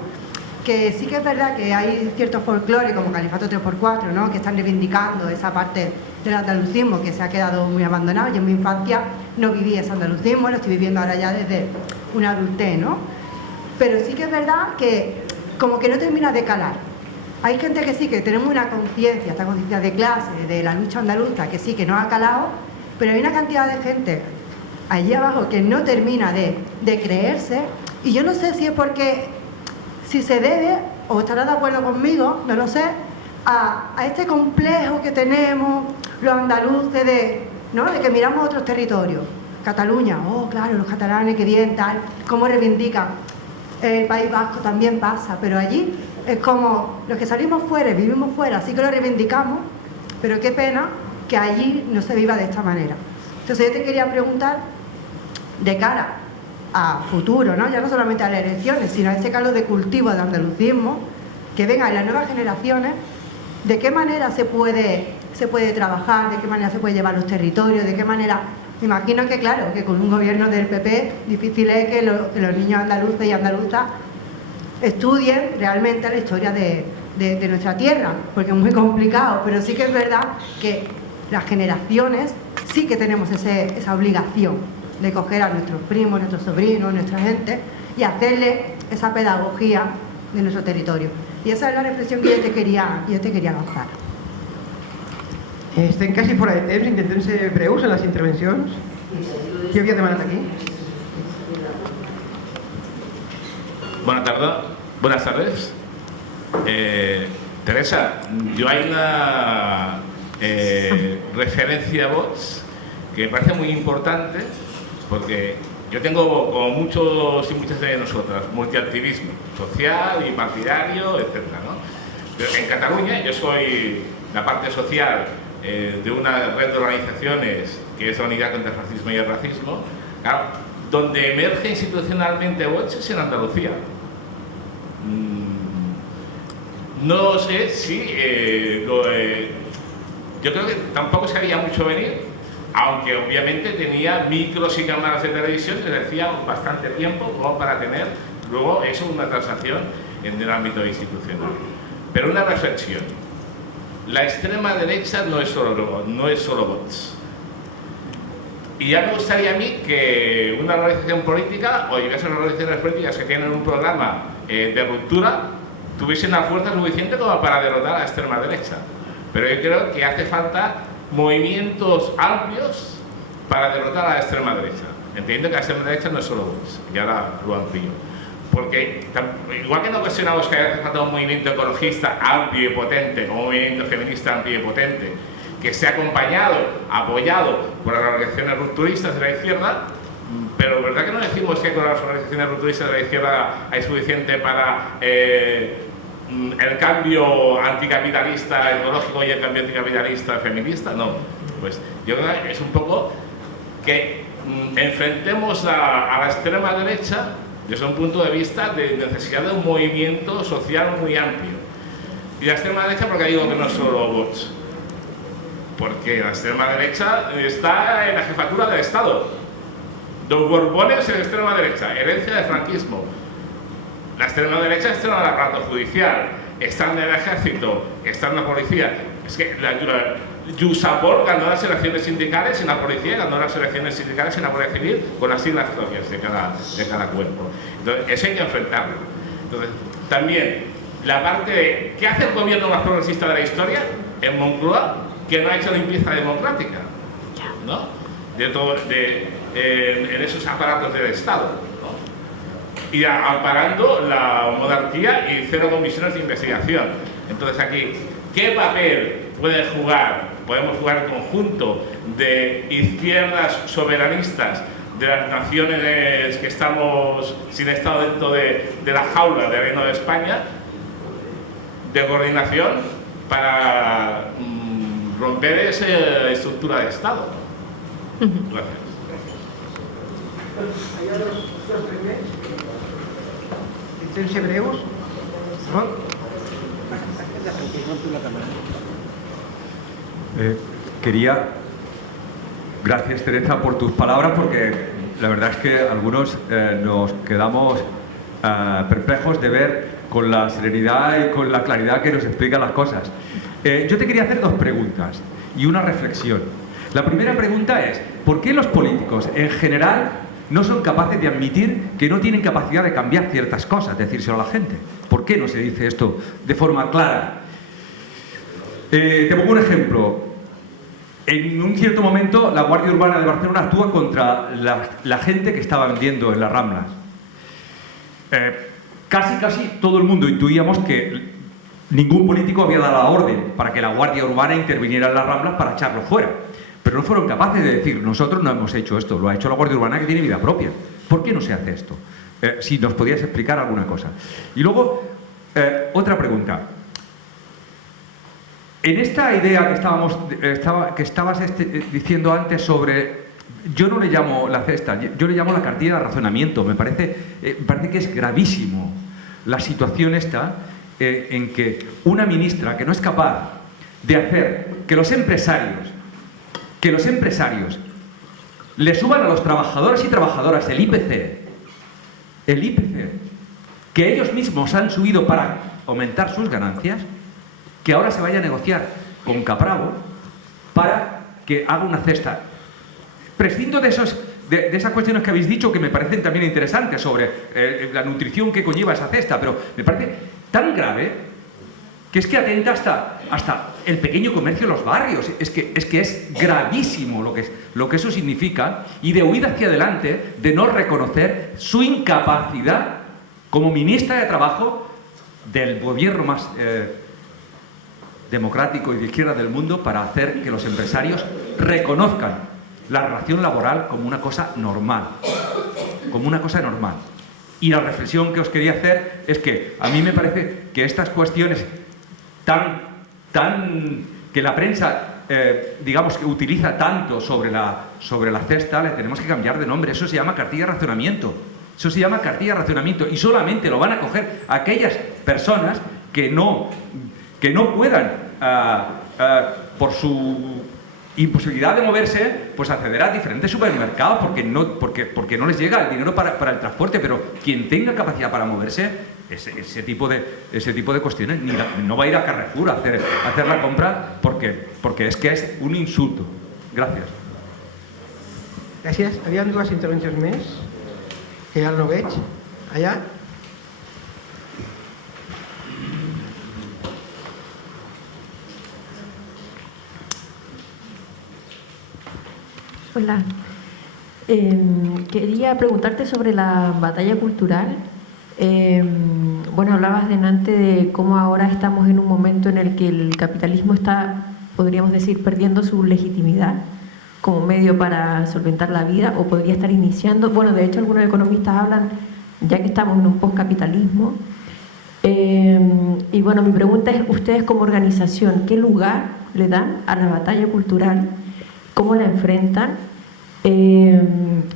Que sí que es verdad que hay ciertos folclores como Califato 3x4, ¿no?, que están reivindicando esa parte del andalucismo que se ha quedado muy abandonado. Yo en mi infancia no viví ese andalucismo, lo estoy viviendo ahora ya desde una adultez, ¿no? Pero sí que es verdad que como que no termina de calar. Hay gente que sí, que tenemos una conciencia, esta conciencia de clase, de la lucha andaluza, que sí, que no ha calado, pero hay una cantidad de gente allí abajo que no termina de creerse, y yo no sé si es porque, si se debe, o estará de acuerdo conmigo, no lo sé, a este complejo que tenemos los andaluces ¿no?, de que miramos otros territorios. Cataluña, oh claro, los catalanes, qué bien, tal, cómo reivindican. El País Vasco también pasa, pero allí es como los que salimos fuera, vivimos fuera, sí que lo reivindicamos, pero qué pena que allí no se viva de esta manera. Entonces yo te quería preguntar, de cara a futuro, ¿no?, ya no solamente a las elecciones, sino a este caldo de cultivo de andalucismo, que vengan las nuevas generaciones, de qué manera se puede trabajar, de qué manera se puede llevar los territorios, de qué manera... Me imagino que, claro, que con un gobierno del PP difícil es que los niños andaluces y andaluzas estudien realmente la historia de nuestra tierra, porque es muy complicado, pero sí que es verdad que las generaciones sí que tenemos esa obligación de coger a nuestros primos, nuestros sobrinos, nuestra gente, y hacerle esa pedagogía de nuestro territorio. Y esa es la reflexión que yo te quería lanzar. Estem quasi fora de temps, intentem ser breus en les intervencions. Qui havia demanat aquí? Buenas tardes. Teresa, yo hay una referencia a Vox que me parece muy importante, porque yo tengo, como muchos y muchas de nosotras, multiactivismo social y partidario, etc., ¿no? Pero en Cataluña yo soy la parte social de una red de organizaciones que es la Unidad contra el Fascismo y el Racismo, claro, donde emerge institucionalmente Vox es en Andalucía. No sé si... yo creo que tampoco se veía mucho venir, aunque obviamente tenía micros y cámaras de televisión desde hacía bastante tiempo como para tener luego eso una transacción en el ámbito institucional. Pero una reflexión: la extrema derecha no es solo Vox. Y ya me gustaría a mí que una organización política o diversas organizaciones políticas que tienen un programa de ruptura tuviesen la fuerza suficiente como para derrotar a la extrema derecha. Pero yo creo que hace falta movimientos amplios para derrotar a la extrema derecha. Entiendo que la extrema derecha no es solo Vox, y ahora lo amplío. Porque igual que no cuestionamos que hace falta un movimiento ecologista amplio y potente, o un movimiento feminista amplio y potente, que sea acompañado, apoyado por las organizaciones rupturistas de la izquierda, pero ¿verdad que no decimos que con las organizaciones rupturistas de la izquierda hay suficiente para el cambio anticapitalista ecológico y el cambio anticapitalista feminista? No. Pues yo creo que es un poco que enfrentemos a la extrema derecha desde un punto de vista de necesidad de un movimiento social muy amplio. Y la extrema derecha, porque digo que no es solo Vox, porque la extrema derecha está en la jefatura del Estado. Los Borbones en la extrema derecha, herencia del franquismo. La extrema derecha está en el aparato judicial, está en el ejército, está en la policía. Es que la Yusapol ganó las elecciones sindicales en la policía, ganó las elecciones sindicales en la Guardia Civil con las siglas propias de cada cuerpo. Entonces, eso hay que enfrentarlo. Entonces, también la parte de ¿qué hace el gobierno más progresista de la historia en Moncloa que no ha hecho limpieza democrática? ¿No? En esos aparatos del Estado, ¿no? Y amparando la monarquía y 0 comisiones de investigación. Entonces aquí, ¿qué papel podemos jugar en conjunto de izquierdas soberanistas de las naciones que estamos sin Estado dentro de la jaula del Reino de España, de coordinación para romper esa estructura de Estado? Gracias. Gracias, Teresa, por tus palabras, porque la verdad es que algunos nos quedamos perplejos de ver con la serenidad y con la claridad que nos explican las cosas. Yo te quería hacer 2 preguntas y una reflexión. La primera pregunta es: ¿por qué los políticos en general no son capaces de admitir que no tienen capacidad de cambiar ciertas cosas, decírselo a la gente? ¿Por qué no se dice esto de forma clara? Te pongo un ejemplo. En un cierto momento la Guardia Urbana de Barcelona actúa contra la gente que estaba vendiendo en las Ramblas. Casi todo el mundo intuíamos que ningún político había dado la orden para que la Guardia Urbana interviniera en las Ramblas para echarlo fuera. Pero no fueron capaces de decir: nosotros no hemos hecho esto, lo ha hecho la Guardia Urbana, que tiene vida propia. ¿Por qué no se hace esto? Si nos podías explicar alguna cosa. Y luego, otra pregunta. En esta idea que estabas diciendo antes sobre... Yo no le llamo la cesta, yo le llamo la cartilla de razonamiento. Me parece que es gravísimo la situación esta en que una ministra que no es capaz de hacer que los empresarios le suban a los trabajadores y trabajadoras el IPC, que ellos mismos han subido para aumentar sus ganancias, que ahora se vaya a negociar con Capravo para que haga una cesta. Prescindo de esas cuestiones que habéis dicho, que me parecen también interesantes, sobre la nutrición que conlleva esa cesta, pero me parece tan grave que es que atenta hasta el pequeño comercio en los barrios. Es que es gravísimo lo que eso significa, y de huida hacia adelante, de no reconocer su incapacidad como ministra de Trabajo del gobierno más democrático y de izquierda del mundo, para hacer que los empresarios reconozcan la relación laboral como una cosa normal. como una cosa normal. Y la reflexión que os quería hacer es que a mí me parece que estas cuestiones que la prensa, digamos, que utiliza tanto sobre la cesta, le tenemos que cambiar de nombre. Eso se llama cartilla de racionamiento. Eso se llama cartilla de racionamiento. Y solamente lo van a coger aquellas personas que no puedan, por su imposibilidad de moverse, pues acceder a diferentes supermercados porque no les llega el dinero para el transporte. Pero quien tenga capacidad para moverse, ese tipo de cuestiones, no va a ir a Carrefour a hacer la compra porque es que es un insulto. Gracias. Gràcies. Habíem dues intervencions més, que ja no veig. Allà. Hola. Quería preguntarte sobre la batalla cultural. Bueno, hablabas delante de cómo ahora estamos en un momento en el que el capitalismo está, podríamos decir, perdiendo su legitimidad como medio para solventar la vida, o podría estar iniciando. Bueno, de hecho algunos economistas hablan ya que estamos en un postcapitalismo. Y bueno, mi pregunta es, ustedes como organización, ¿qué lugar le dan a la batalla cultural? ¿Cómo la enfrentan?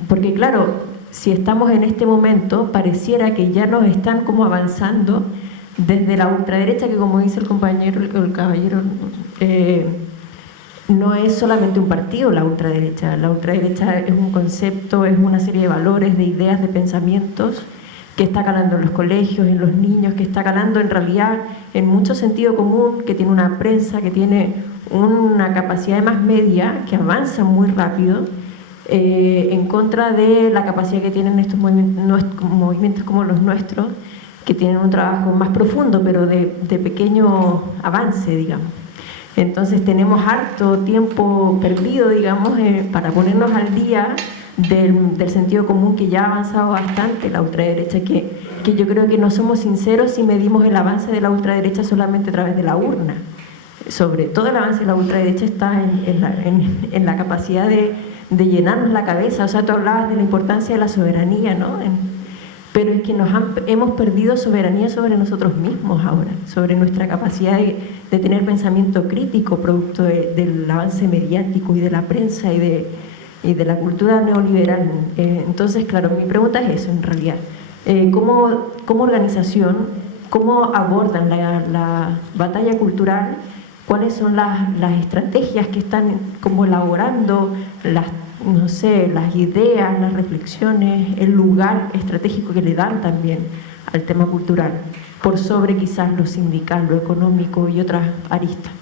Porque claro, si estamos en este momento, pareciera que ya nos están como avanzando desde la ultraderecha, que como dice el compañero, el caballero, no es solamente un partido la ultraderecha. La ultraderecha es un concepto, es una serie de valores, de ideas, de pensamientos que está calando en los colegios, en los niños, que está calando en realidad en mucho sentido común, que tiene una prensa, que tiene una capacidad de más media, que avanza muy rápido, en contra de la capacidad que tienen estos movimientos como los nuestros, que tienen un trabajo más profundo, pero de pequeño avance, digamos. Entonces tenemos harto tiempo perdido, digamos, para ponernos al día del sentido común que ya ha avanzado bastante la ultraderecha, que yo creo que no somos sinceros si medimos el avance de la ultraderecha solamente a través de la urna. Sobre todo el avance de la ultraderecha está en la capacidad de llenarnos la cabeza. O sea, tú hablabas de la importancia de la soberanía, ¿no? Pero es que hemos perdido soberanía sobre nosotros mismos ahora, sobre nuestra capacidad de tener pensamiento crítico, producto del avance mediático y de la prensa y de la cultura neoliberal. Entonces, claro, mi pregunta es eso, en realidad. ¿Cómo organización, cómo abordan la batalla cultural? ¿Cuáles son las estrategias que están como elaborando, las ideas, las reflexiones, el lugar estratégico que le dan también al tema cultural, por sobre quizás lo sindical, lo económico y otras aristas?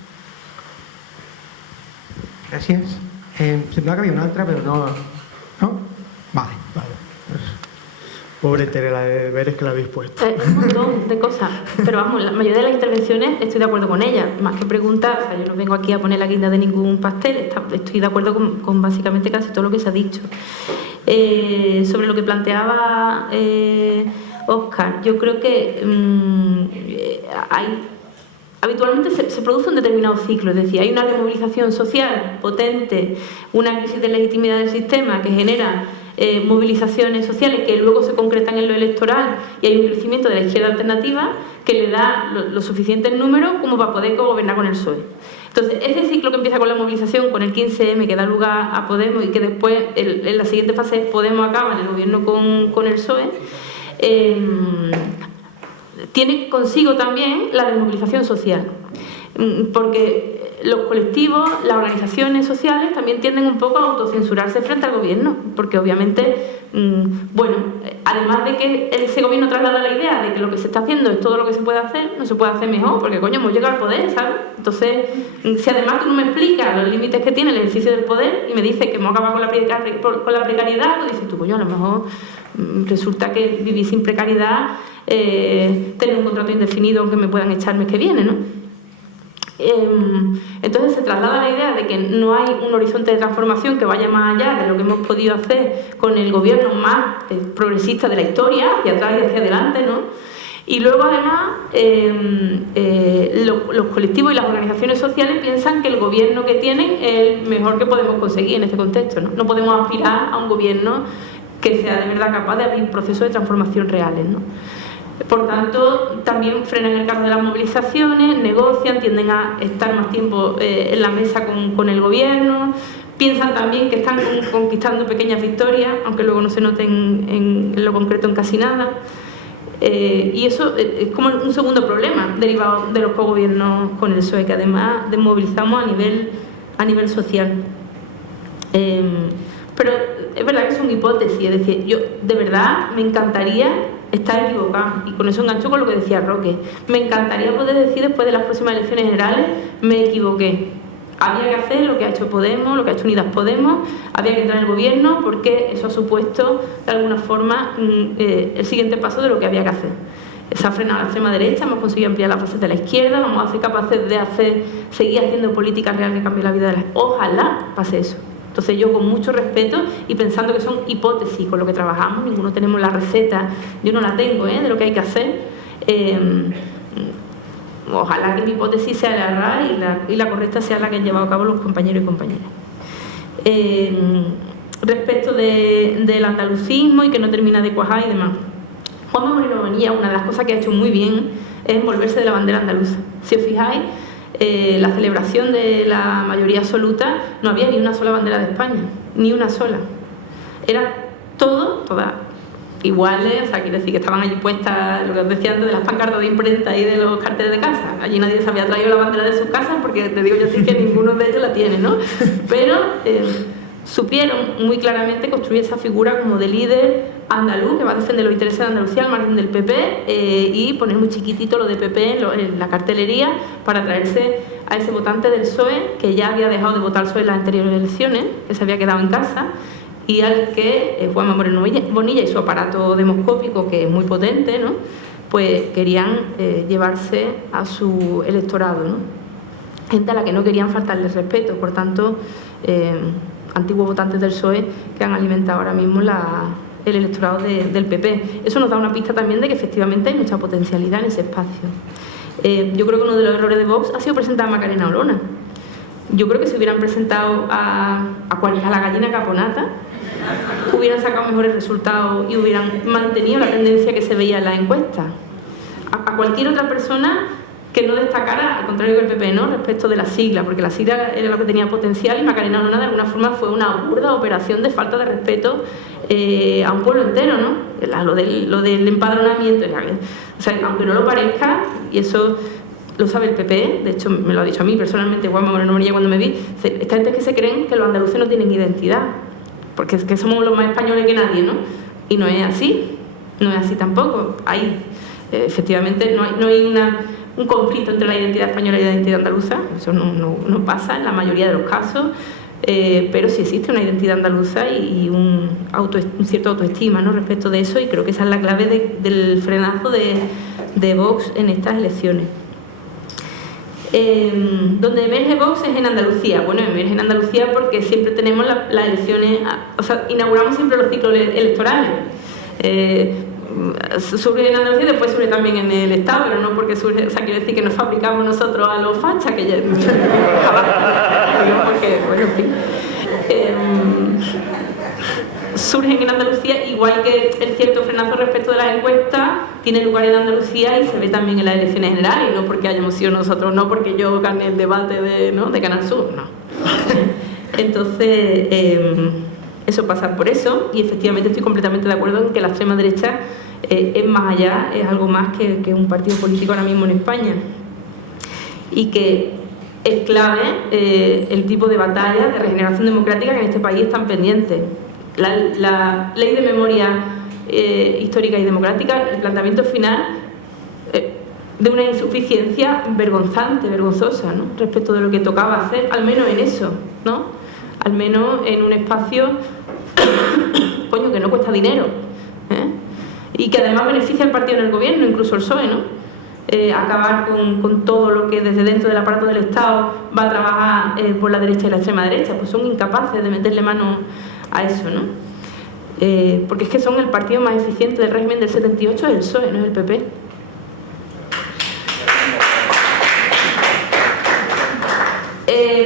Gràcies. Semblava que havia una altra, però no... ¿No? Vale. Pobre Tere, la de deberes que la habéis puesto. Un montón de cosas, pero vamos, la mayoría de las intervenciones estoy de acuerdo con ellas, más que preguntar, o sea, yo no vengo aquí a poner la guinda de ningún pastel, estoy de acuerdo con básicamente casi todo lo que se ha dicho. Sobre lo que planteaba Óscar, yo creo que habitualmente se produce un determinado ciclo, es decir, hay una removilización social potente, una crisis de legitimidad del sistema que genera movilizaciones sociales que luego se concretan en lo electoral, y hay un crecimiento de la izquierda alternativa que le da los suficientes números como para poder gobernar con el PSOE. Entonces, ese ciclo que empieza con la movilización, con el 15M, que da lugar a Podemos, y que después, en la siguiente fase, Podemos acaba en el gobierno con el PSOE, tiene consigo también la desmovilización social, porque los colectivos, las organizaciones sociales también tienden un poco a autocensurarse frente al gobierno, porque obviamente, además de que ese gobierno traslada la idea de que lo que se está haciendo es todo lo que se puede hacer, no se puede hacer mejor, porque coño, hemos llegado al poder, ¿sabes? Entonces, si además tú no me explicas los límites que tiene el ejercicio del poder y me dices que hemos acabado con la precariedad, pues dices tú, coño, a lo mejor resulta que vivir sin precariedad, tener un contrato indefinido aunque me puedan echar el mes que viene, ¿no? Entonces se traslada la idea de que no hay un horizonte de transformación que vaya más allá de lo que hemos podido hacer con el gobierno más progresista de la historia, hacia atrás y hacia adelante, ¿no? Y luego además los colectivos y las organizaciones sociales piensan que el gobierno que tienen es el mejor que podemos conseguir en este contexto, ¿no? No podemos aspirar a un gobierno que sea de verdad capaz de abrir procesos de transformación reales, ¿no? Por tanto, también frenan el carro de las movilizaciones, negocian, tienden a estar más tiempo en la mesa con el gobierno, piensan también que están conquistando pequeñas victorias, aunque luego no se noten en lo concreto en casi nada. Y eso es como un segundo problema derivado de los cogobiernos con el PSOE, que además desmovilizamos a nivel social. Pero es verdad que son hipótesis, es decir, yo de verdad me encantaría estar equivocada, y con eso engancho con lo que decía Roque. Me encantaría poder decir después de las próximas elecciones generales, me equivoqué. Había que hacer lo que ha hecho Podemos, lo que ha hecho Unidas Podemos, había que entrar en el gobierno porque eso ha supuesto de alguna forma el siguiente paso de lo que había que hacer. Se ha frenado la extrema derecha, hemos conseguido ampliar las bases de la izquierda, vamos a ser capaces de seguir haciendo políticas reales que cambien la vida de la gente. Ojalá pase eso. Entonces yo, con mucho respeto y pensando que son hipótesis con lo que trabajamos, ninguno tenemos la receta, yo no la tengo, de lo que hay que hacer, ojalá que mi hipótesis sea la real y la correcta sea la que han llevado a cabo los compañeros y compañeras. Respecto del andalucismo y que no termina de cuajar y demás, Juanma Moreno Bonilla, una de las cosas que ha hecho muy bien es envolverse de la bandera andaluza. Si os fijáis, la celebración de la mayoría absoluta no había ni una sola bandera de España, ni una sola. Era todas iguales, o sea, quiere decir que estaban allí puestas, lo que os decía antes, de las pancartas de imprenta y de los carteles de casa. Allí nadie se había traído la bandera de su casa, porque te digo yo sí que ninguno de ellos la tiene, ¿no? Pero supieron muy claramente construir esa figura como de líder andaluz que va a defender los intereses de Andalucía al margen del PP, y poner muy chiquitito lo de PP en la cartelería para traerse a ese votante del PSOE que ya había dejado de votar PSOE en las anteriores elecciones, que se había quedado en casa, y al que Juanma Moreno Bonilla y su aparato demoscópico, que es muy potente, ¿no?, pues querían llevarse a su electorado, ¿no? Gente a la que no querían faltarle respeto. Por tanto, antiguos votantes del PSOE que han alimentado ahora mismo el electorado del PP. Eso nos da una pista también de que efectivamente hay mucha potencialidad en ese espacio. Yo creo que uno de los errores de Vox ha sido presentar a Macarena Olona. Yo creo que si hubieran presentado a la gallina caponata, hubieran sacado mejores resultados y hubieran mantenido la tendencia que se veía en la encuesta. A cualquier otra persona que no destacara, al contrario que el PP, ¿no?, respecto de la sigla, porque la sigla era lo que tenía potencial, y Macarena Olona de alguna forma fue una burda operación de falta de respeto a un pueblo entero, ¿no? Lo del empadronamiento, o sea, aunque no lo parezca, y eso lo sabe el PP, de hecho me lo ha dicho a mí personalmente Juanma Moreno Bonilla cuando me vi, esta gente que se creen que los andaluces no tienen identidad, porque es que somos los más españoles que nadie, ¿no? Y no es así, no es así tampoco. Efectivamente no hay un conflicto entre la identidad española y la identidad andaluza, eso no pasa en la mayoría de los casos, pero sí existe una identidad andaluza y un cierto autoestima, ¿no?, respecto de eso, y creo que esa es la clave del frenazo de Vox en estas elecciones. Donde emerge Vox es en Andalucía. Bueno, emerge en Andalucía porque siempre tenemos las elecciones, o sea, inauguramos siempre los ciclos electorales. Surge en Andalucía y después surge también en el Estado, pero no porque surge, o sea, quiere decir que nos fabricamos nosotros a los fachas, que ya porque, bueno, en fin. Surgen en Andalucía, igual que el cierto frenazo respecto de las encuestas tiene lugar en Andalucía y se ve también en las elecciones generales, no porque hayamos sido nosotros, no porque yo gané el debate de Canal Sur, no. Entonces, eso pasa por eso, y efectivamente estoy completamente de acuerdo en que la extrema derecha es más allá, es algo más que un partido político ahora mismo en España, y que es clave el tipo de batalla de regeneración democrática que en este país están pendientes. La ley de memoria histórica y democrática, el planteamiento final de una insuficiencia vergonzosa, ¿no?, respecto de lo que tocaba hacer, al menos en eso, ¿no?, al menos en un espacio coño, que no cuesta dinero, y que además beneficia al partido en el gobierno, incluso el PSOE, ¿no? Acabar con todo lo que desde dentro del aparato del Estado va a trabajar por la derecha y la extrema derecha, pues son incapaces de meterle mano a eso, ¿no? Porque es que son el partido más eficiente del régimen del 78, es el PSOE, no es el PP.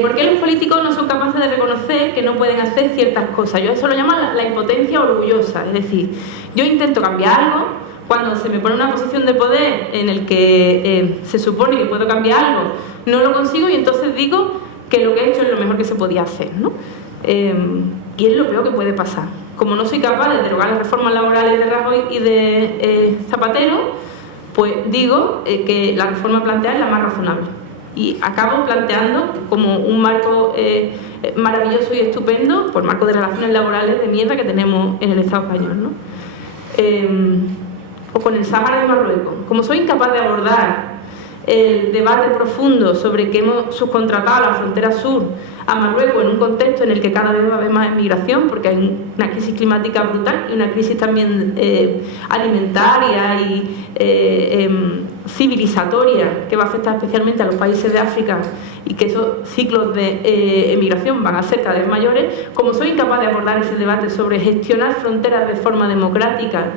¿Por qué los políticos no son capaces de reconocer que no pueden hacer ciertas cosas. Yo eso lo llamo la impotencia orgullosa, es decir, yo intento cambiar algo, cuando se me pone una posición de poder en el que se supone que puedo cambiar algo, no lo consigo y entonces digo que lo que he hecho es lo mejor que se podía hacer, ¿no? Y es lo peor que puede pasar. Como no soy capaz de derogar las reformas laborales de Rajoy y de Zapatero, pues digo que la reforma planteada es la más razonable. Y acabo planteando como un marco maravilloso y estupendo, por marco de relaciones laborales de mierda que tenemos en el Estado español, ¿no? O con el Sáhara de Marruecos. Como soy incapaz de abordar el debate profundo sobre que hemos subcontratado la frontera sur a Marruecos en un contexto en el que cada vez va a haber más emigración, porque hay una crisis climática brutal y una crisis también alimentaria y civilizatoria que va a afectar especialmente a los países de África, y que esos ciclos de emigración van a ser cada vez mayores. Como soy incapaz de abordar ese debate sobre gestionar fronteras de forma democrática,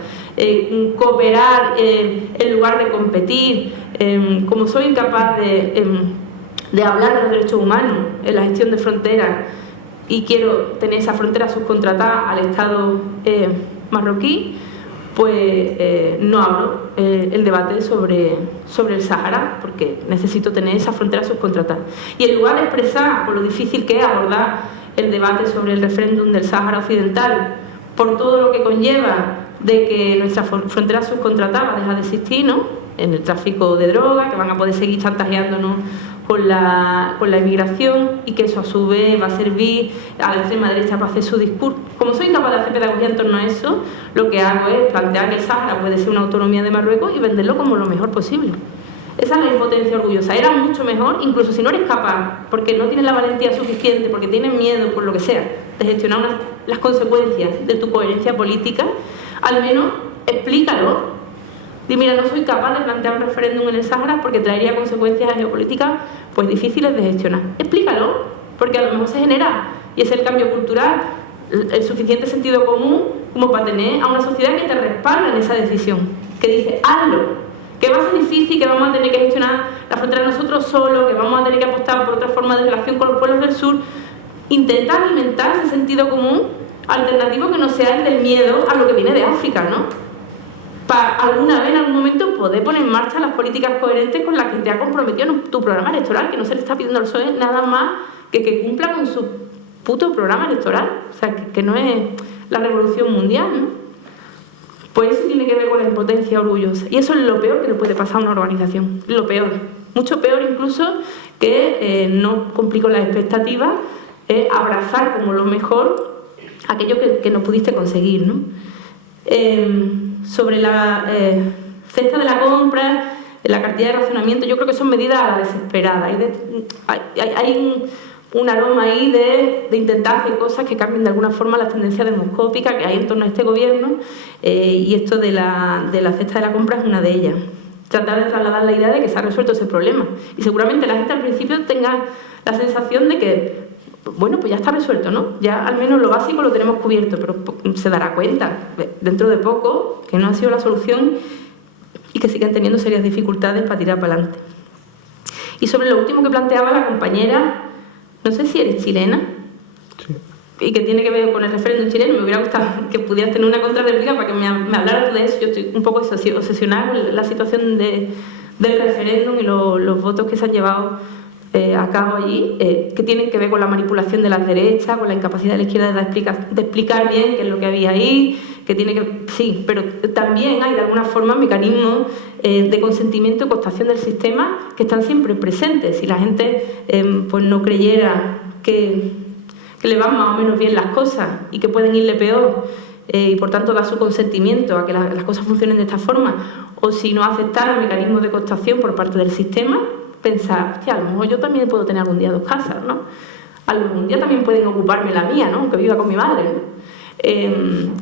cooperar en lugar de competir, como soy incapaz de hablar de los derechos humanos en la gestión de fronteras y quiero tener esa frontera subcontratada al Estado marroquí, pues no abro el debate sobre el Sáhara, porque necesito tener esa frontera subcontratada. Y en lugar de expresar por lo difícil que es abordar el debate sobre el referéndum del Sáhara Occidental, por todo lo que conlleva de que nuestra frontera subcontratada deja de existir, ¿no?, en el tráfico de drogas, que van a poder seguir chantajeándonos con la inmigración, y que eso a su vez va a servir a la extrema derecha para hacer su discurso. Como soy incapaz de hacer pedagogía en torno a eso, lo que hago es plantear que el Sáhara puede ser una autonomía de Marruecos y venderlo como lo mejor posible. Esa es la impotencia orgullosa. Era mucho mejor, incluso si no eres capaz, porque no tienes la valentía suficiente, porque tienes miedo, por lo que sea, de gestionar las consecuencias de tu coherencia política, al menos explícalo. Y mira, no soy capaz de plantear un referéndum en el Sáhara porque traería consecuencias geopolíticas pues difíciles de gestionar. Explícalo, porque a lo mejor se genera, y es el cambio cultural, el suficiente sentido común como para tener a una sociedad que te respalde en esa decisión, que dice, hazlo, que va a ser difícil, que vamos a tener que gestionar la frontera nosotros solos, que vamos a tener que apostar por otra forma de relación con los pueblos del sur. Intenta alimentar ese sentido común alternativo que no sea el del miedo a lo que viene de África, ¿no? Para alguna vez, en algún momento, poder poner en marcha las políticas coherentes con las que te ha comprometido en tu programa electoral, que no se le está pidiendo al PSOE nada más que cumpla con su puto programa electoral. O sea, que no es la revolución mundial, ¿no? Pues eso tiene que ver con la impotencia orgullosa. Y eso es lo peor que le puede pasar a una organización. Lo peor. Mucho peor incluso que no cumplir con las expectativas, abrazar como lo mejor aquello que no pudiste conseguir, ¿no? Sobre la cesta de la compra, la cartilla de racionamiento, yo creo que son medidas a la desesperada. Hay un aroma ahí de intentar hacer cosas que cambien de alguna forma las tendencias demoscópicas que hay en torno a este gobierno, y esto de la cesta de la compra es una de ellas. Tratar de trasladar la idea de que se ha resuelto ese problema. Y seguramente la gente al principio tenga la sensación de que, bueno, pues ya está resuelto, ¿no? Ya al menos lo básico lo tenemos cubierto, pero se dará cuenta dentro de poco que no ha sido la solución y que siguen teniendo serias dificultades para tirar para adelante. Y sobre lo último que planteaba la compañera, no sé si eres chilena, sí, y que tiene que ver con el referéndum chileno, me hubiera gustado que pudieras tener una contrarréplica para que me hablaras de eso. Yo estoy un poco obsesionada con la situación del referéndum y los votos que se han llevado a cabo allí, que tienen que ver con la manipulación de las derechas, con la incapacidad de la izquierda de explicar bien qué es lo que había ahí, que tiene que... Sí, pero también hay de alguna forma mecanismos de consentimiento y cooptación del sistema que están siempre presentes. Si la gente pues no creyera que le van más o menos bien las cosas y que pueden irle peor, y por tanto da su consentimiento a que las cosas funcionen de esta forma, o si no aceptara mecanismos de cooptación por parte del sistema, pensar, hostia, a lo mejor yo también puedo tener algún día 2 casas, ¿no? A lo mejor un día también pueden ocuparme la mía, ¿no? Aunque viva con mi madre, ¿no?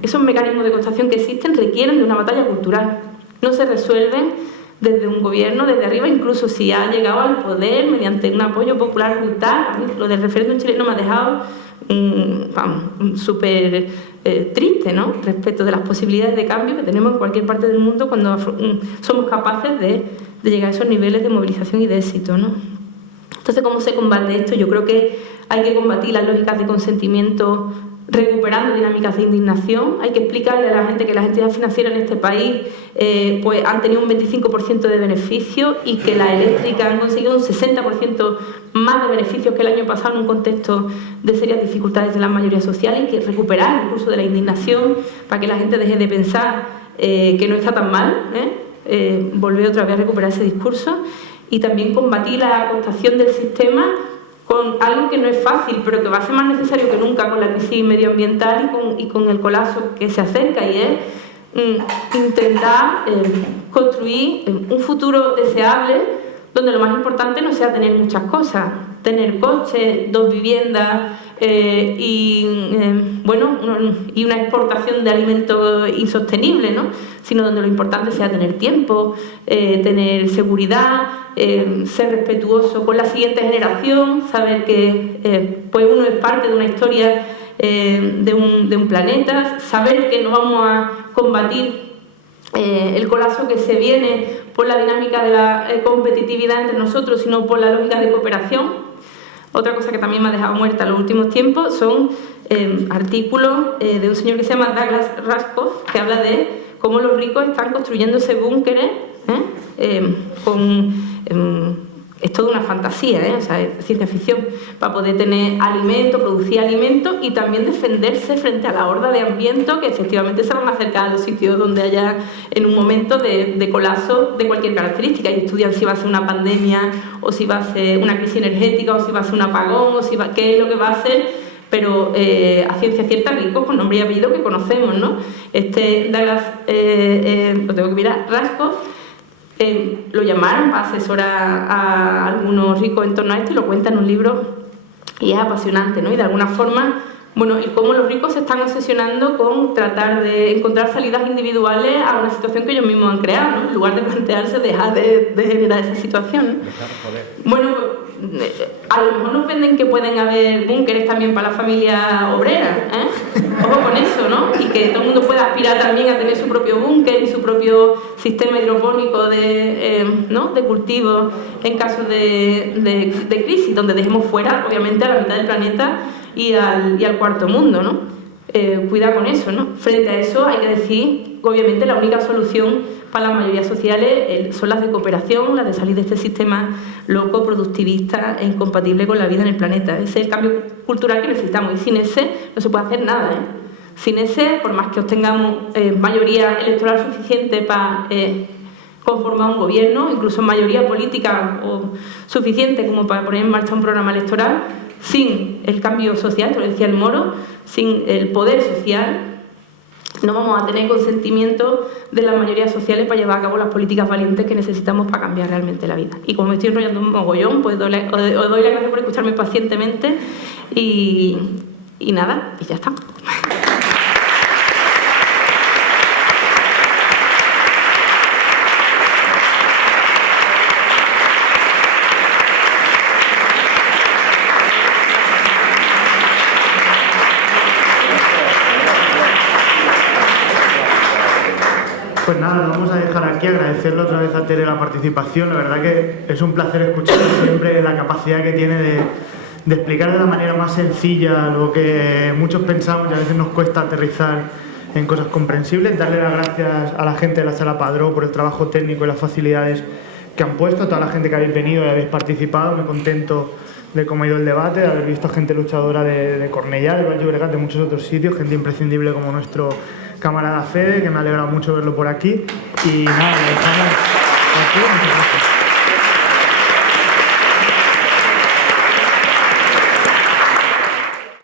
Esos mecanismos de cooptación que existen requieren de una batalla cultural. No se resuelven desde un gobierno, desde arriba, incluso si ha llegado al poder mediante un apoyo popular brutal. A mí lo del referéndum chileno me ha dejado súper triste, ¿no? Respecto de las posibilidades de cambio que tenemos en cualquier parte del mundo cuando somos capaces de llegar a esos niveles de movilización y de éxito, ¿no? Entonces, ¿cómo se combate esto? Yo creo que hay que combatir las lógicas de consentimiento recuperando dinámicas de indignación. Hay que explicarle a la gente que las entidades financieras en este país pues han tenido un 25% de beneficios y que las eléctricas han conseguido un 60% más de beneficios que el año pasado en un contexto de serias dificultades de la mayoría social, y que recuperar el curso de la indignación para que la gente deje de pensar que no está tan mal, volver otra vez a recuperar ese discurso, y también combatir la cooptación del sistema con algo que no es fácil, pero que va a ser más necesario que nunca con la crisis medioambiental y con el colapso que se acerca, y es intentar construir un futuro deseable donde lo más importante no sea tener muchas cosas, tener coches, 2 viviendas y una exportación de alimentos insostenible, ¿no? Sino donde lo importante sea tener tiempo, tener seguridad, ser respetuoso con la siguiente generación, saber que pues uno es parte de una historia de un planeta, saber que no vamos a combatir el colapso que se viene por la dinámica de la competitividad entre nosotros, sino por la lógica de cooperación. Otra cosa que también me ha dejado muerta en los últimos tiempos son artículos de un señor que se llama Douglas Rushkoff, que habla de cómo los ricos están construyéndose búnkeres es toda una fantasía, o sea, es ciencia ficción, para poder tener alimento, producir alimentos y también defenderse frente a la horda de hambrientos que efectivamente se van a acercar a los sitios donde haya en un momento de colapso de cualquier característica, y estudian si va a ser una pandemia o si va a ser una crisis energética o si va a ser un apagón o si va, qué es lo que va a ser, pero a ciencia cierta ricos con nombre y apellido que conocemos, ¿no? Douglas, lo tengo que mirar, Rushkoff, lo llamaron para asesorar a algunos ricos en torno a esto y lo cuenta en un libro y es apasionante, ¿no? Y de alguna forma, bueno, y cómo los ricos se están obsesionando con tratar de encontrar salidas individuales a una situación que ellos mismos han creado, ¿no? En lugar de plantearse dejar de generar esa situación, ¿no? Bueno, a lo mejor nos venden que pueden haber búnkeres también para la familia obrera, ojo con eso, ¿no? Y que todo el mundo pueda aspirar también a tener su propio búnker y su propio sistema hidropónico de cultivo en caso de crisis, donde dejemos fuera, obviamente, a la mitad del planeta y al cuarto mundo, ¿no? Cuidado con eso, ¿no? Frente a eso hay que decir que obviamente la única solución para las mayorías sociales son las de cooperación, las de salir de este sistema loco, productivista e incompatible con la vida en el planeta. Ese es el cambio cultural que necesitamos y sin ese no se puede hacer nada, Sin ese, por más que obtengamos mayoría electoral suficiente para conformar un gobierno, incluso mayoría política o suficiente como para poner en marcha un programa electoral, sin el cambio social, como decía el Moro, sin el poder social, no vamos a tener consentimiento de las mayorías sociales para llevar a cabo las políticas valientes que necesitamos para cambiar realmente la vida. Y como me estoy enrollando un mogollón, pues os doy las gracias por escucharme pacientemente y nada, y ya está. Pues nada, lo vamos a dejar aquí, agradecerle otra vez a Tere la participación. La verdad que es un placer escuchar siempre la capacidad que tiene de explicar de la manera más sencilla lo que muchos pensamos y a veces nos cuesta aterrizar en cosas comprensibles. Darle las gracias a la gente de la Sala Padró por el trabajo técnico y las facilidades que han puesto, a toda la gente que habéis venido y habéis participado. Me contento de cómo ha ido el debate, de haber visto gente luchadora de Cornellá, de Baix Llobregat, de muchos otros sitios, gente imprescindible como nuestro camarada Fede, que me ha alegrado mucho verlo por aquí. Y nada, lo dejamos aquí. Muchas gracias.